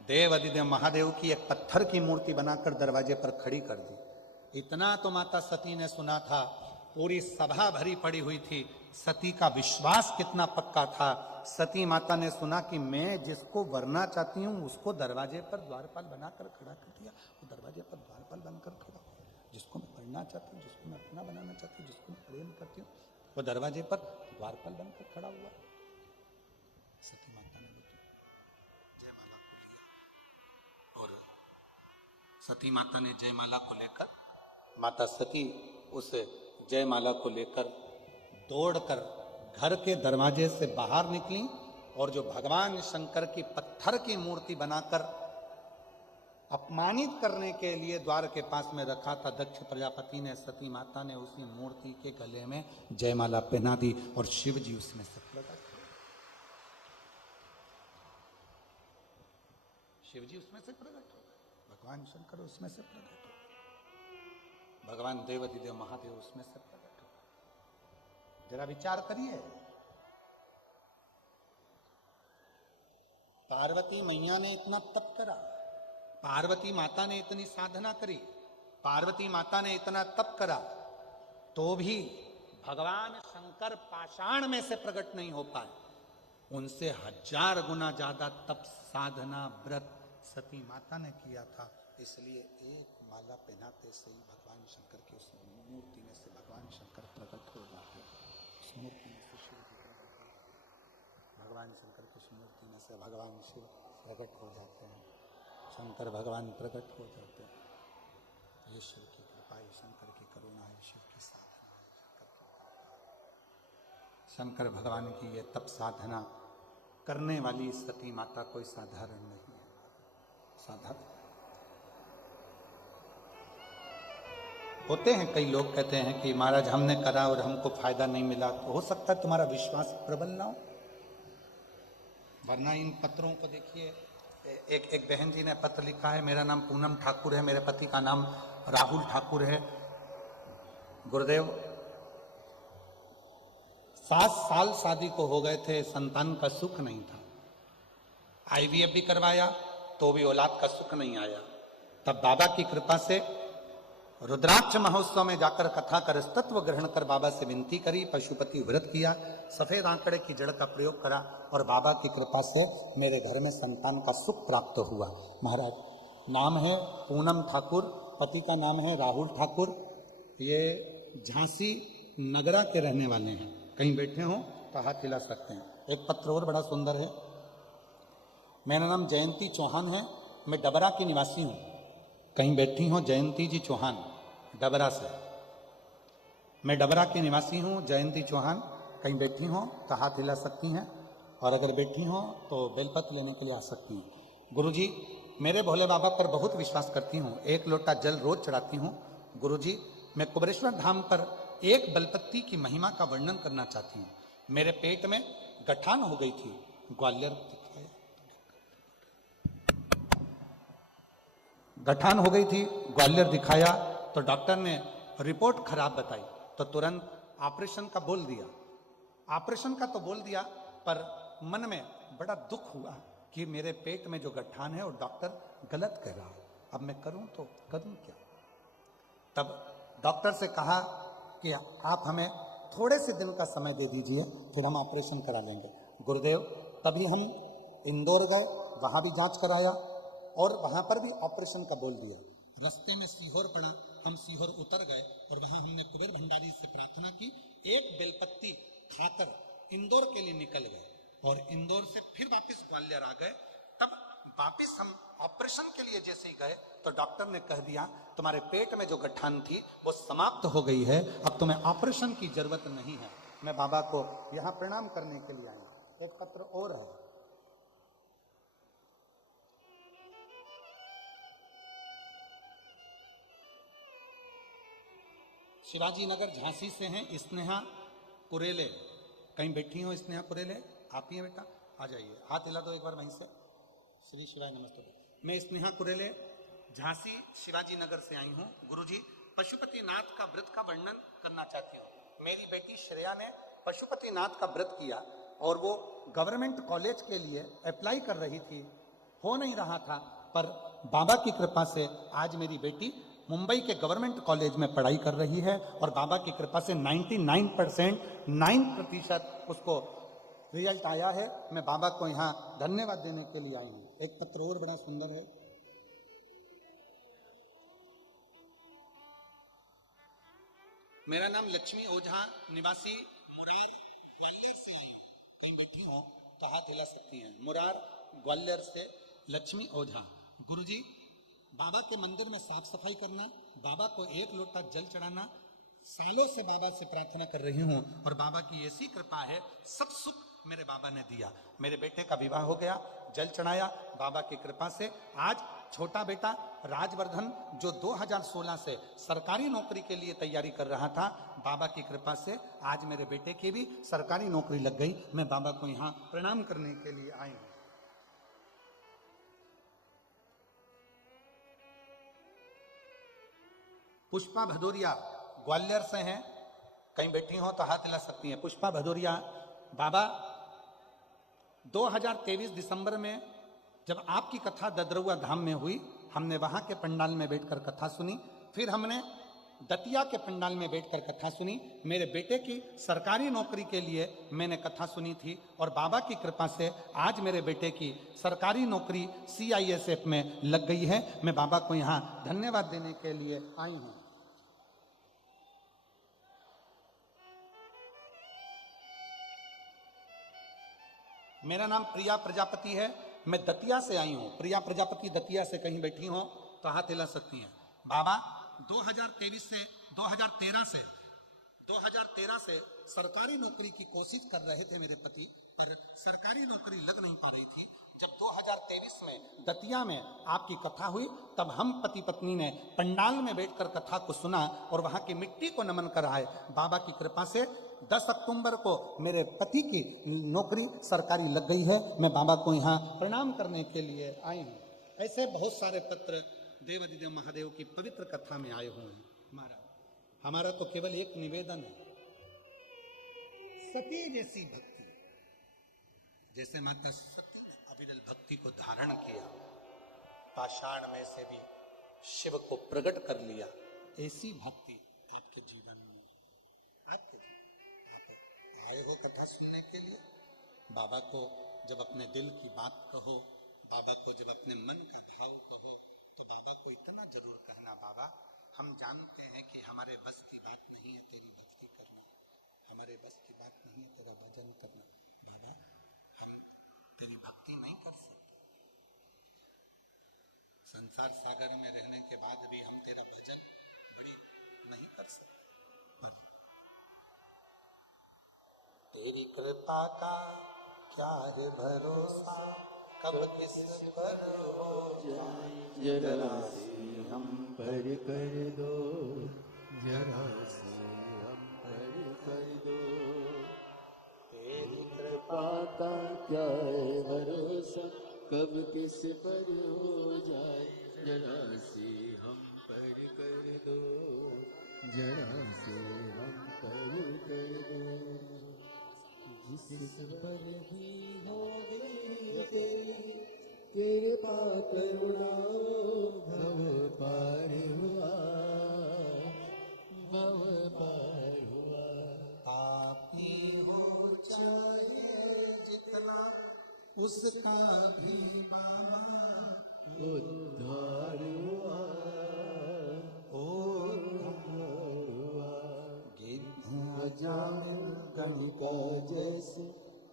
देवाधिदेव महादेव की एक पत्थर की मूर्ति बनाकर दरवाजे पर खड़ी कर दी। इतना तो माता सती ने सुना था, पूरी सभा भरी पड़ी हुई थी। सती का विश्वास कितना पक्का था। सती माता ने सुना कि मैं जिसको वरना चाहती हूं उसको दरवाजे पर द्वारपाल बनाकर खड़ा कर दिया। वो दरवाजे पर द्वारपाल बनकर खड़ा, जिसको मैं पढ़ना चाहती हूँ, जिसको मैं अपना बनाना चाहती हूँ, जिसको मैं प्रेम करती हूँ, वो दरवाजे पर द्वारपाल बनकर खड़ा हुआ। सती माता ने जयमाला को लिया और सती माता ने जयमाला को लेकर, माता सती उस जयमाला को लेकर दौड़कर घर के दरवाजे से बाहर निकली और जो भगवान शंकर की पत्थर की मूर्ति बनाकर अपमानित करने के लिए द्वार के पास में रखा था दक्ष प्रजापति ने, सती माता ने उसी मूर्ति के गले में जयमाला पहना दी और शिव जी उसमें से प्रकट हुए। शिव जी उसमें से प्रकट हो गए, भगवान शंकर उसमें से प्रकट हो गए, भगवान देवाधिदेव महादेव उसमें से प्रकट हो गए। जरा विचार करिए, पार्वती मैया ने इतना तप करा, पार्वती माता ने इतनी साधना करी, पार्वती माता ने इतना तप करा, तो भी भगवान शंकर पाषाण में से प्रकट नहीं हो पाए। उनसे 1000 गुना ज्यादा तप साधना व्रत सती माता ने किया था। इसलिए एक माला पहनाते से ही भगवान शंकर की उस मूर्ति में से भगवान शंकर प्रकट हो जाते, उस मूर्ति में से शिव जी प्रकट हो जाते, भगवान शंकर की उस मूर्ति में से भगवान शिव प्रकट हो जाते हैं, शंकर भगवान प्रकट हो जाते हैं। ये शिव की कृपा है, शंकर की करुणा है, शिव की साधना है, शंकर की कृपा है। शंकर भगवान की ये तप साधना करने वाली सती माता कोई साधारण नहीं है, साधारण। होते हैं कई लोग कहते हैं कि महाराज हमने करा और हमको फायदा नहीं मिला, तो हो सकता है तुम्हारा विश्वास प्रबल ना हो, वरना इन पत्रों को देखिए। एक बहन जी ने पत्र लिखा है, मेरा नाम पूनम ठाकुर है, मेरे पति का नाम राहुल ठाकुर है। गुरुदेव 7 साल शादी को हो गए थे, संतान का सुख नहीं था, IVF भी करवाया तो भी औलाद का सुख नहीं आया। तब बाबा की कृपा से रुद्राक्ष महोत्सव में जाकर कथा कर तत्व ग्रहण कर बाबा से विनती करी, पशुपति व्रत किया, सफेद आंकड़े की जड़ का प्रयोग करा और बाबा की कृपा से मेरे घर में संतान का सुख प्राप्त हुआ। महाराज नाम है पूनम ठाकुर, पति का नाम है राहुल ठाकुर, ये झांसी नगरा के रहने वाले हैं। कहीं बैठे हो तो हाथ हिला सकते हैं। एक पत्र और बड़ा सुंदर है, मेरा नाम जयंती चौहान है, मैं डबरा की निवासी हूँ। कहीं बैठी हो जयंती जी चौहान, डबरा से, मैं डबरा की निवासी हूँ, जयंती चौहान। कहीं बैठी हो तो हाथ हिला सकती हैं, और अगर बैठी हो तो बेलपत्र लेने के लिए आ सकती हैं। गुरुजी मेरे भोले बाबा पर बहुत विश्वास करती हूँ, 1 लोटा जल रोज चढ़ाती हूँ। गुरुजी मैं कुबरेश्वर धाम पर एक बेलपत्ती की महिमा का वर्णन करना चाहती हूँ। मेरे पेट में गठान हो गई थी, ग्वालियर गठान हो गई थी, ग्वालियर दिखाया तो डॉक्टर ने रिपोर्ट खराब बताई, तो तुरंत ऑपरेशन का बोल दिया। ऑपरेशन का तो बोल दिया, पर मन में बड़ा दुख हुआ कि मेरे पेट में जो गठान है वो डॉक्टर गलत कह रहा, अब मैं करूं तो करूं क्या। तब डॉक्टर से कहा कि आप हमें थोड़े से दिन का समय दे दीजिए, फिर हम ऑपरेशन करा लेंगे। गुरुदेव तभी हम इंदौर गए, वहां भी जांच कराया और वहां पर भी ऑपरेशन का बोल दिया। रास्ते में सीहोर पड़ा, हम सीहोर उतर गए और वहां हमने कुबेर भंडारी से प्रार्थना की, एक बेलपत्ती खाकर इंदौर के लिए निकल गए और इंदौर से फिर वापस ग्वालियर आ गए। तब वापस हम ऑपरेशन के लिए जैसे ही गए तो डॉक्टर ने कह दिया तुम्हारे पेट में जो गठान थी वो समाप्त हो गई है, अब तुम्हें ऑपरेशन की जरूरत नहीं है। मैं बाबा को यहाँ प्रणाम करने के लिए आई। एक पत्र और है, शिवाजी नगर झांसी से हैं स्नेहा कुरेले। कहीं बैठी हो स्नेहा कुरेले? आप ही हैं बेटा, आ जाइए, हाथ हिला दो एक बार वहीं से। श्री शिवाय नमस्ते। मैं स्नेहा कुरेले झांसी शिवाजी नगर से आई हूँ। गुरुजी पशुपति नाथ का व्रत का वर्णन करना चाहती हूँ। मेरी बेटी श्रेया ने पशुपति नाथ का व्रत किया और वो गवर्नमेंट कॉलेज के लिए अप्लाई कर रही थी, हो नहीं रहा था, पर बाबा की कृपा से आज मेरी बेटी मुंबई के गवर्नमेंट कॉलेज में पढ़ाई कर रही है और बाबा की कृपा से 99% उसको रिजल्ट आया है। मैं बाबा को यहाँ धन्यवाद देने के लिए आई हूँ। एक पत्र और बड़ा सुंदर है। मेरा नाम लक्ष्मी ओझा, निवासी मुरार ग्वालियर से आई हूँ। कहीं बैठी हो तो हाथ हिला सकती हैं। मुरार ग्वालियर से लक्ष्मी ओझा। गुरुजी, बाबा के मंदिर में साफ सफाई करना, बाबा को एक लोटा जल चढ़ाना, सालों से बाबा से प्रार्थना कर रही हूँ और बाबा की ऐसी कृपा है, सब सुख मेरे बाबा ने दिया। मेरे बेटे का विवाह हो गया, जल चढ़ाया बाबा की कृपा से। आज छोटा बेटा राजवर्धन जो 2016 से सरकारी नौकरी के लिए तैयारी कर रहा था, बाबा की कृपा से आज मेरे बेटे की भी सरकारी नौकरी लग गई। मैं बाबा को यहाँ प्रणाम करने के लिए आई हूँ। पुष्पा भदौरिया ग्वालियर से हैं, कहीं बैठी हो तो हाथ हिला सकती हैं। पुष्पा भदौरिया, बाबा 2023 दिसंबर में जब आपकी कथा ददरुआ धाम में हुई, हमने वहां के पंडाल में बैठकर कथा सुनी, फिर हमने दतिया के पंडाल में बैठकर कथा सुनी। मेरे बेटे की सरकारी नौकरी के लिए मैंने कथा सुनी थी और बाबा की कृपा से आज मेरे बेटे की सरकारी नौकरी CISF में लग गई है। मैं बाबा को यहाँ धन्यवाद देने के लिए आई हूँ। मेरा नाम प्रिया प्रजापति है, मैं दतिया से आई हूँ। प्रिया प्रजापति दतिया से कहीं बैठी हो तो हाथ हिला सकती हैं। बाबा 2013 से सरकारी नौकरी की कोशिश कर रहे थे मेरे पति, पर सरकारी नौकरी लग नहीं पा रही थी। जब 2023 में दतिया में आपकी कथा हुई, तब हम पति पत्नी ने पंडाल में बैठकर कथा को सुना और वहां की मिट्टी को नमन कराए। बाबा की कृपा से 10 अक्टूबर को मेरे पति की नौकरी सरकारी लग गई है। मैं बाबा को यहाँ प्रणाम करने के लिए आई हूँ। ऐसे बहुत सारे पत्र देवादिदेव महादेव की पवित्र कथा में आए हुए हैं। हमारा तो केवल एक निवेदन है, सती जैसी भक्ति, जैसे माता सती ने अविरल भक्ति को धारण किया, पाषाण में से भी शिव को प्रकट कर लिया, ऐसी भक्ति आपके जीवन में, आप आए हो कथा सुनने के लिए। बाबा को जब अपने दिल की बात कहो, बाबा को जब अपने मन का भाव कहो, तो बाबा को इतना जरूर कहना, बाबा हम जानते हैं कि हमारे बस की बात नहीं है तेरी भक्ति करना, हमारे बस की बात नहीं है तेरा भजन करना, बाबा हम तेरी भक्ति नहीं कर सकते। संसार सागर में रहने के बाद भी हम तेरा भजन बड़ी नहीं कर सकते। तेरी कृपा का क्या है भरोसा, कब किस पर हो जाए, जरा से हम पर कर दो, जरा से हम पर कर दो। तेरी कृपा का क्या है भरोसा, कब किस पर हो जाए, जरा से हम पर कर दो, जरा से हम पर कर दो। जिस पर भी हो गई तेरी कृपा करुणा, भव पार हुआ, भव पार हुआ। पापी हो चाहे जितना उसका भी बाबा उद्धार हुआ, उद्धार हुआ। गिद्ध जामिन गणिका जैसे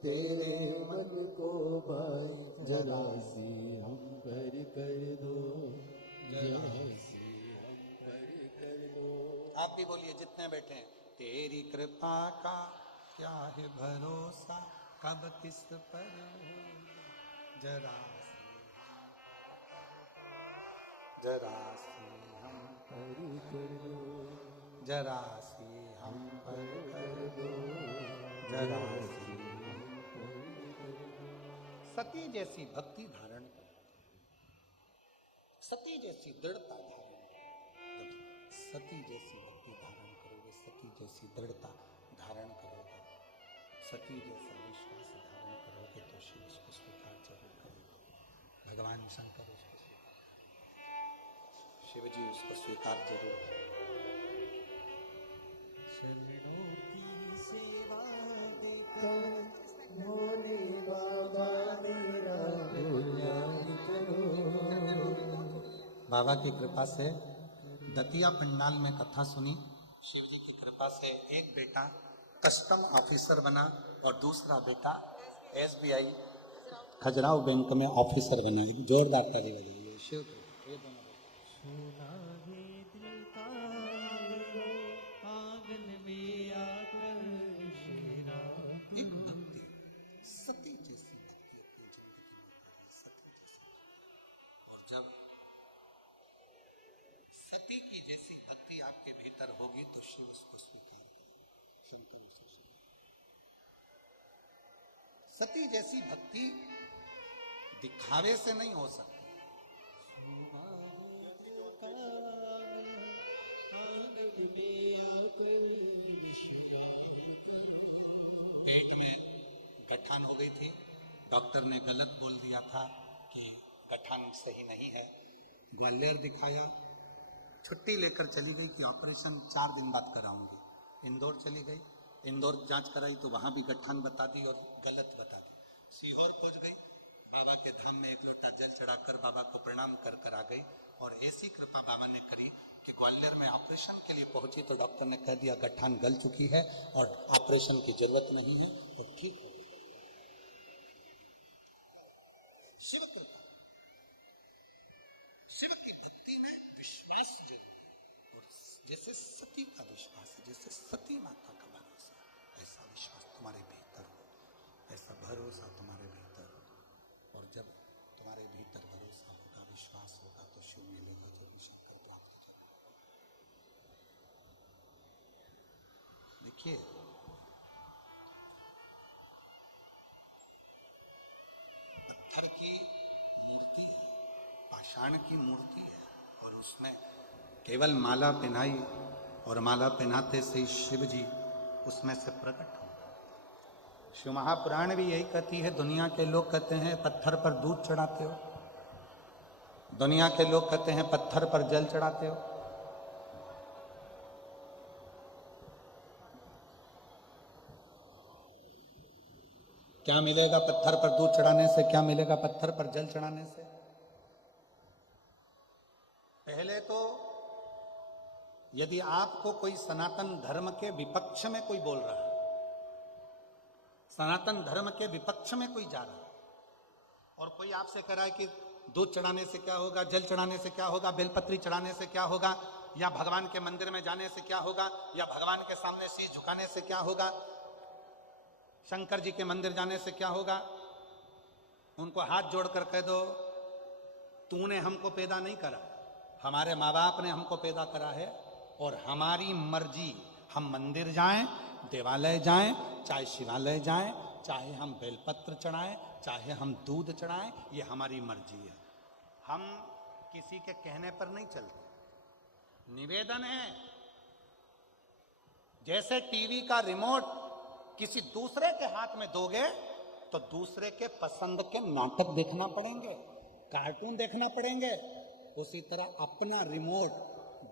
तेरे मन को भाई, जरा सी हम पर कर दो, जरा सी हम पर कर दो। आप भी बोलिए जितने बैठे हैं। तेरी कृपा का क्या है भरोसा, कब किस पर हो, जरा सी हम पर कर दो, जरा सी हम पर कर दो, जरा सी सती जैसी भक्ति धारण करो, सती जैसी दृढ़ता धारण करो। सती जैसी भक्ति धारण करोगे, सती जैसी दृढ़ता धारण करोगे, सती जैसा विश्वास धारण करोगे तो शिव उसको स्वीकार जरूर करेंगे। भगवान शंकर उसको स्वीकार, शिव जी उसको स्वीकार जरूर करेंगे। चरणों की सेवा देकर भोले बाबा मेरा कल्याण करो। बाबा की कृपा से दतिया पंडाल में कथा सुनी। शिव जी की कृपा से एक बेटा कस्टम ऑफिसर बना और दूसरा बेटा SBI खजुराहो बैंक में ऑफिसर बना। एक जोरदार ताली बजाइए शिव को। ये दोनों सुना है दिल का आंगन में आकर शेरा एक भक्ति सती जैसी भक्ति अपनी जिंदगी में उतारिए, सती जैसी। और जब सती की जैसी भक्ति आपके भीतर होगी तो शिव उसको स्वीकार करेगा, शंकर उसे स्वीकार। सती जैसी भक्ति दिखावे से नहीं हो सकती। पेट में गठान हो गई थी, डॉक्टर ने गलत बोल दिया था कि गठान सही नहीं है। ग्वालियर दिखाया, छुट्टी लेकर चली गई कि ऑपरेशन 4 दिन बाद कराऊंगी। इंदौर चली गई, इंदौर जांच कराई तो वहां भी गठान बता दी और गलत बता दी। सीहोर पहुंच गई, बाबा के धाम में 1 लोटा जल चढ़ाकर बाबा को प्रणाम कर कर आ गई। और ऐसी कृपा बाबा ने करी कि ग्वालियर में ऑपरेशन के लिए पहुंची तो डॉक्टर ने कह दिया गठान गल चुकी है और ऑपरेशन की जरूरत नहीं है, तो ठीक हो गई। शिव कृपा, शिव की भक्ति में विश्वास जरूर है। और जैसे सती का विश्वास है, जैसे सती माता का भरोसा, ऐसा विश्वास तुम्हारे भीतर हो, ऐसा भरोसा तुम्हारे भीतर हो। और जब तुम्हारे भीतर भरोसा होगा, विश्वास होगा तो शिव मिलेगा जरूर, शंकर प्राप्त जरूर। देखिए पत्थर की मूर्ति है, पाषाण की मूर्ति है, और उसमें केवल माला पहनाई और माला पहनाते से ही शिव जी उसमें से प्रकट हो। शिव महापुराण भी यही कहती है। दुनिया के लोग कहते हैं पत्थर पर दूध चढ़ाते हो, दुनिया के लोग कहते हैं पत्थर पर जल चढ़ाते हो। क्या मिलेगा पत्थर पर दूध चढ़ाने से, क्या मिलेगा पत्थर पर जल चढ़ाने से? पहले तो यदि आपको कोई सनातन धर्म के विपक्ष में कोई बोल रहा है, सनातन धर्म के विपक्ष में कोई जा रहा है और कोई आपसे कह रहा है कि दूध चढ़ाने से क्या होगा, जल चढ़ाने से क्या होगा, बेलपत्री चढ़ाने से क्या होगा, या भगवान के मंदिर में जाने से क्या होगा, या भगवान के सामने शीश झुकाने से क्या होगा, शंकर जी के मंदिर जाने से क्या होगा, उनको हाथ जोड़कर कह दो तूने हमको पैदा नहीं करा, हमारे माँ बाप ने हमको पैदा करा है और हमारी मर्जी, हम मंदिर जाएं, देवालय जाएं, चाहे शिवालय जाएं, चाहे हम बेलपत्र चढ़ाएं, चाहे हम दूध चढ़ाएं, ये हमारी मर्जी है। हम किसी के कहने पर नहीं चलते। निवेदन है, जैसे टीवी का रिमोट किसी दूसरे के हाथ में दोगे तो दूसरे के पसंद के नाटक देखना पड़ेंगे, कार्टून देखना पड़ेंगे, उसी तरह अपना रिमोट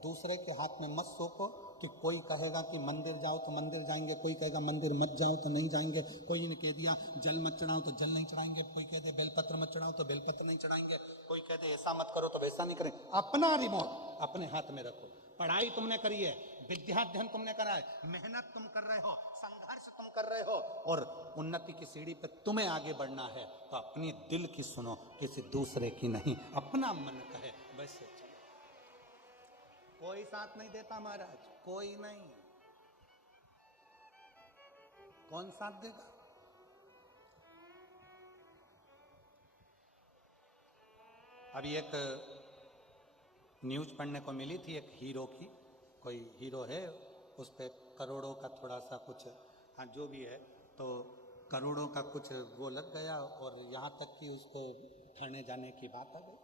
दूसरे के हाथ में मत सौंपो कि कोई कहेगा कि मंदिर जाओ तो मंदिर जाएंगे, कोई कहेगा मंदिर मत जाओ तो नहीं जाएंगे, कोई ने कह दिया जल मत चढ़ाओ तो जल नहीं चढ़ाएंगे, कोई कह दे बेलपत्र मत चढ़ाओ तो बेलपत्र नहीं चढ़ाएंगे, कोई कह दे ऐसा मत करो तो वैसा नहीं करेंगे। अपना रिमोट अपने हाथ में रखो। पढ़ाई तुमने करी है, विद्याध्ययन तुमने करा है, मेहनत तुम कर रहे हो, संघर्ष तुम कर रहे हो और उन्नति की सीढ़ी पे तुम्हें आगे बढ़ना है तो अपनी दिल की सुनो, किसी दूसरे की नहीं। अपना मन कहे वैसे चलो। कोई साथ नहीं देता महाराज, कोई नहीं। कौन साथ देगा? अभी एक न्यूज पढ़ने को मिली थी एक हीरो की, कोई हीरो है, उस पर करोड़ों का थोड़ा सा कुछ, हाँ जो भी है, तो करोड़ों का कुछ वो लग गया और यहाँ तक कि उसको थाने जाने की बात आ गई।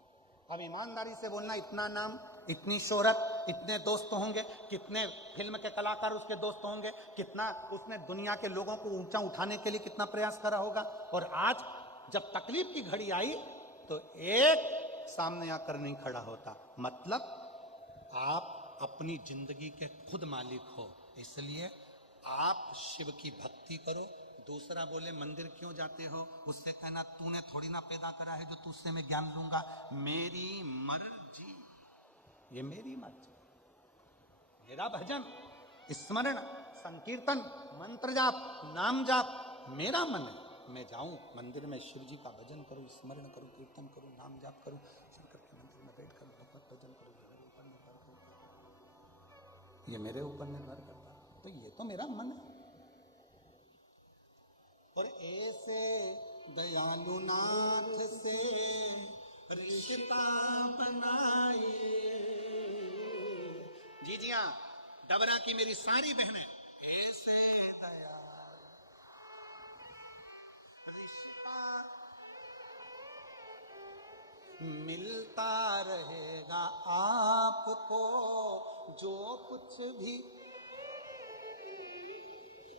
अब ईमानदारी से बोलना, इतना नाम, इतनी शोहरत, इतने दोस्त होंगे, कितने फिल्म के कलाकार उसके दोस्त होंगे, कितना उसने दुनिया के लोगों को ऊंचा उठाने के लिए कितना प्रयास करा होगा। और आज जब तकलीफ की घड़ी आई तो एक सामने आकर नहीं खड़ा होता। मतलब आप अपनी जिंदगी के खुद मालिक हो, इसलिए आप शिव की भक्ति करो। दूसरा बोले मंदिर क्यों जाते हो, उससे कहना तूने थोड़ी ना पैदा करा है जो तुझसे मैं ज्ञान लूंगा। मेरी मर्जी, ये मेरी मर्जी, मेरा भजन, स्मरण, संकीर्तन, मंत्र जाप, नाम जाप मेरा मन है। मैं जाऊं मंदिर में शिव जी का भजन करूं, स्मरण करूं, कीर्तन करूं, नाम जाप करूं, शंकर के मंदिर में बैठ कर भगवत भजन करूं, ये मेरे ऊपर निर्भर करता, ये मेरे ऊपर निर्भर करता। तो ये तो मेरा मन है। और ऐसे दयालु नाथ से रिश्ता बनाइए। जी हाँ, डबरा की मेरी सारी बहनें, ऐसे दयालु रिश्ता मिलता रहेगा आपको, जो कुछ भी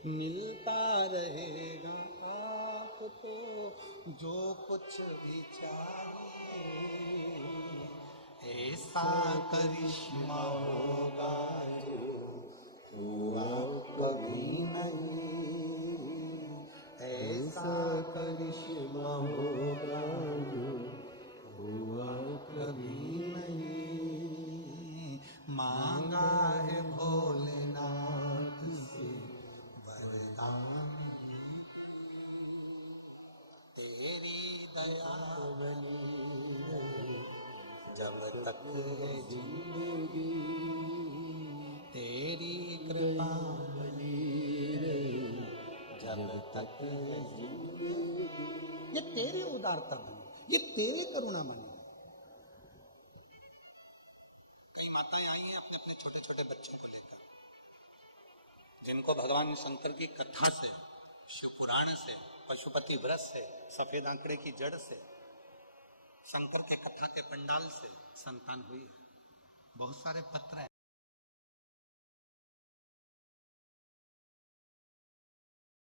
मिलता रहेगा आपको, जो कुछ भी चाहिए। ऐसा करिश्मा होगा जो हुआ कभी नहीं, ऐसा करिश्मा होगा जो हुआ कभी नहीं। मांगा है भोलेनाथ से तेरी दया बनी रहे जब तक है जिंदगी, तेरी कृपा बनी रहे जब तक है जिंदगी। ये तेरी उदारता बनी, ये तेरी करुणा बनी। कई माताएं आई हैं अपने अपने छोटे छोटे बच्चों को लेकर, जिनको भगवान शंकर की कथा से, शिव पुराण से, पशुपति व्रत से, सफेद आंकड़े की जड़ से, शंकर के कथा के पंडाल से संतान हुई है। बहुत सारे पत्र हैं,